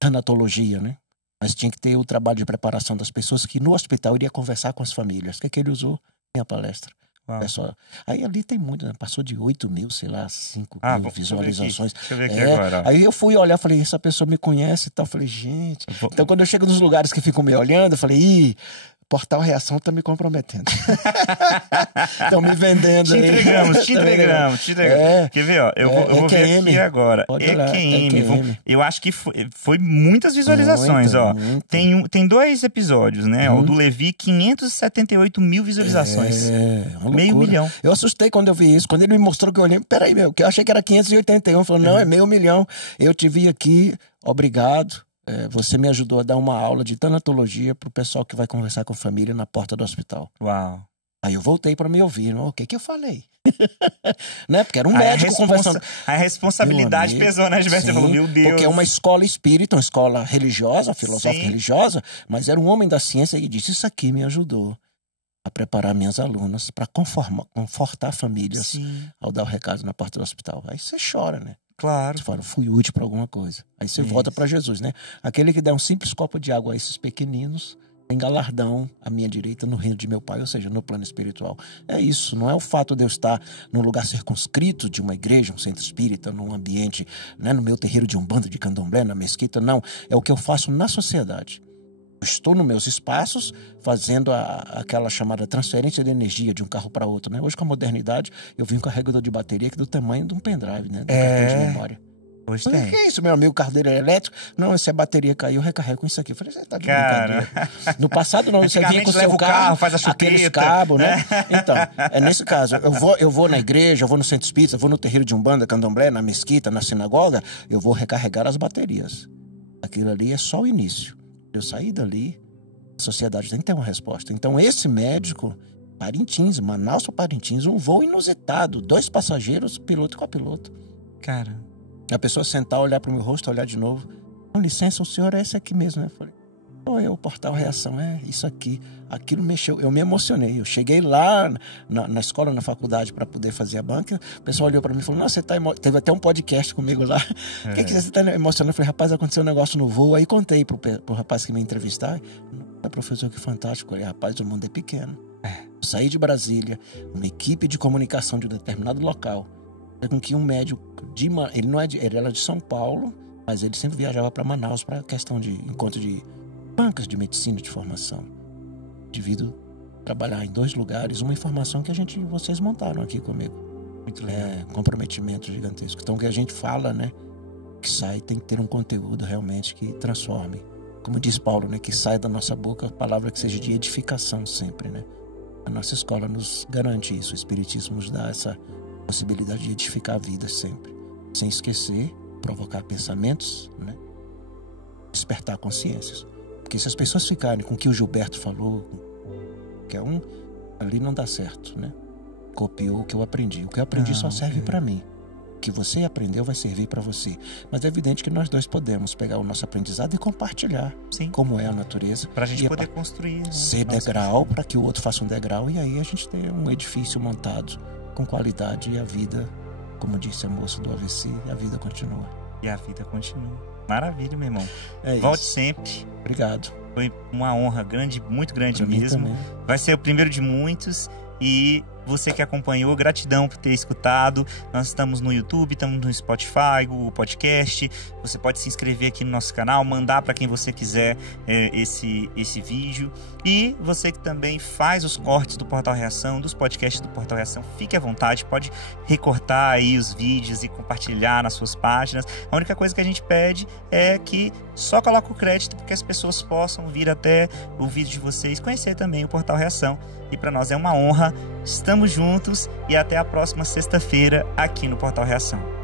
tanatologia, né? Mas tinha que ter o trabalho de preparação das pessoas que no hospital iria conversar com as famílias. O que ele usou? Minha palestra. Pessoal, aí ali tem muito, né? Passou de 8 mil, sei lá, 5 mil visualizações. Deixa eu ver aqui agora. Ó. Aí eu fui olhar, falei, essa pessoa me conhece e tal. Falei, gente. Então quando eu chego nos lugares que ficam me olhando, eu falei, ih, Portal Reação tá me comprometendo. Estão me vendendo te entregamos. É, quer ver, ó? Eu vou ver aqui agora. EQM. Eu acho que foi muitas visualizações, ó. Tem 2 episódios, né? O do Levi, 578 mil visualizações. Meio milhão. Eu assustei quando eu vi isso. Quando ele me mostrou que eu olhei, peraí, que eu achei que era 581. Falou, não, é meio milhão. Eu te vi aqui, obrigado. Você me ajudou a dar uma aula de tanatologia pro pessoal que vai conversar com a família na porta do hospital. Uau. Aí eu voltei para me ouvir. O que eu falei? Né? Porque era um médico conversando. A responsabilidade pesou, né, Gilberto? Você falou, meu Deus. Porque é uma escola espírita, uma escola religiosa, filosófica religiosa, mas era um homem da ciência e disse, isso aqui me ajudou a preparar minhas alunas para confortar famílias ao dar o recado na porta do hospital. Aí você chora, né? Claro. Você fala, fui útil para alguma coisa. Aí você volta para Jesus, né? Aquele que dá um simples copo de água a esses pequeninos tem galardão à minha direita no reino de meu Pai, ou seja, no plano espiritual. É isso, não é o fato de eu estar num lugar circunscrito de uma igreja, um centro espírita, num ambiente, né, no meu terreiro de umbanda, de candomblé, na mesquita, não. É o que eu faço na sociedade. Eu estou nos meus espaços fazendo aquela chamada transferência de energia de um carro para outro, né? Hoje, com a modernidade, eu vim com carregador de bateria que do tamanho de um pendrive, né? Do cartão de memória. Hoje tem. O que é isso, meu amigo? O carro dele é elétrico? Não, se a bateria caiu, eu recarrego com isso aqui. Eu falei, você tá de brincadeira. No passado, não, você vinha com o seu carro, faz a chupeta, aqueles cabos, né? Então, nesse caso, eu vou na igreja, eu vou no centro espírita, eu vou no terreiro de umbanda, candomblé, na mesquita, na sinagoga, eu vou recarregar as baterias. Aquilo ali é só o início. Eu saí dali, a sociedade tem que ter uma resposta. Então, esse médico, Parintins, Manaus para Parintins, um voo inusitado, 2 passageiros, piloto e copiloto. Cara. A pessoa sentar, olhar para o meu rosto, olhar de novo. Com licença, o senhor é esse aqui mesmo, né? Eu falei, o Portal Reação, isso aqui. Aquilo mexeu, eu me emocionei. Eu cheguei lá na escola, na faculdade, para poder fazer a banca. O pessoal olhou para mim e falou, não, você tá teve até um podcast comigo lá. O que você tá emocionado? Eu falei, rapaz, aconteceu um negócio no voo. Aí contei pro rapaz que me entrevistar. Professor, que fantástico. Eu falei, rapaz, o mundo é pequeno. Eu saí de Brasília, uma equipe de comunicação de um determinado local, com que um médico, ele era de São Paulo, mas ele sempre viajava para Manaus para questão de encontro de bancas de medicina de formação. Devido trabalhar em 2 lugares, uma informação que vocês montaram aqui comigo. Muito legal. Comprometimento gigantesco. Então, o que a gente fala, né, que sai, tem que ter um conteúdo realmente que transforme. Como diz Paulo, né, que sai da nossa boca a palavra que seja de edificação sempre, né? A nossa escola nos garante isso. O Espiritismo nos dá essa possibilidade de edificar vidas sempre. Sem esquecer, provocar pensamentos, né? Despertar consciências. Porque se as pessoas ficarem com o que o Gilberto falou, ali não dá certo, né? Copiou o que eu aprendi. O que eu aprendi só serve para mim. O que você aprendeu vai servir para você. Mas é evidente que nós 2 podemos pegar o nosso aprendizado e compartilhar. Sim. Como é a natureza. Pra gente poder construir. Né? Ser degrau para que o outro faça um degrau. E aí a gente tem um edifício montado com qualidade e a vida como disse a moça do AVC, a vida continua. E a vida continua. Maravilha, meu irmão. É Volte isso. sempre. Obrigado. Foi uma honra grande, muito grande Pra mim mesmo. também. Vai ser o primeiro de muitos. E você que acompanhou, gratidão por ter escutado. Nós estamos no YouTube, estamos no Spotify, Google Podcast. Você pode se inscrever aqui no nosso canal, mandar para quem você quiser esse vídeo. E você que também faz os cortes do Portal Reação, dos podcasts do Portal Reação, fique à vontade, pode recortar aí os vídeos e compartilhar nas suas páginas. A única coisa que a gente pede é que só coloque o crédito, porque as pessoas possam vir até o vídeo de vocês, conhecer também o Portal Reação. E para nós é uma honra. Estamos juntos e até a próxima sexta-feira aqui no Portal Reação.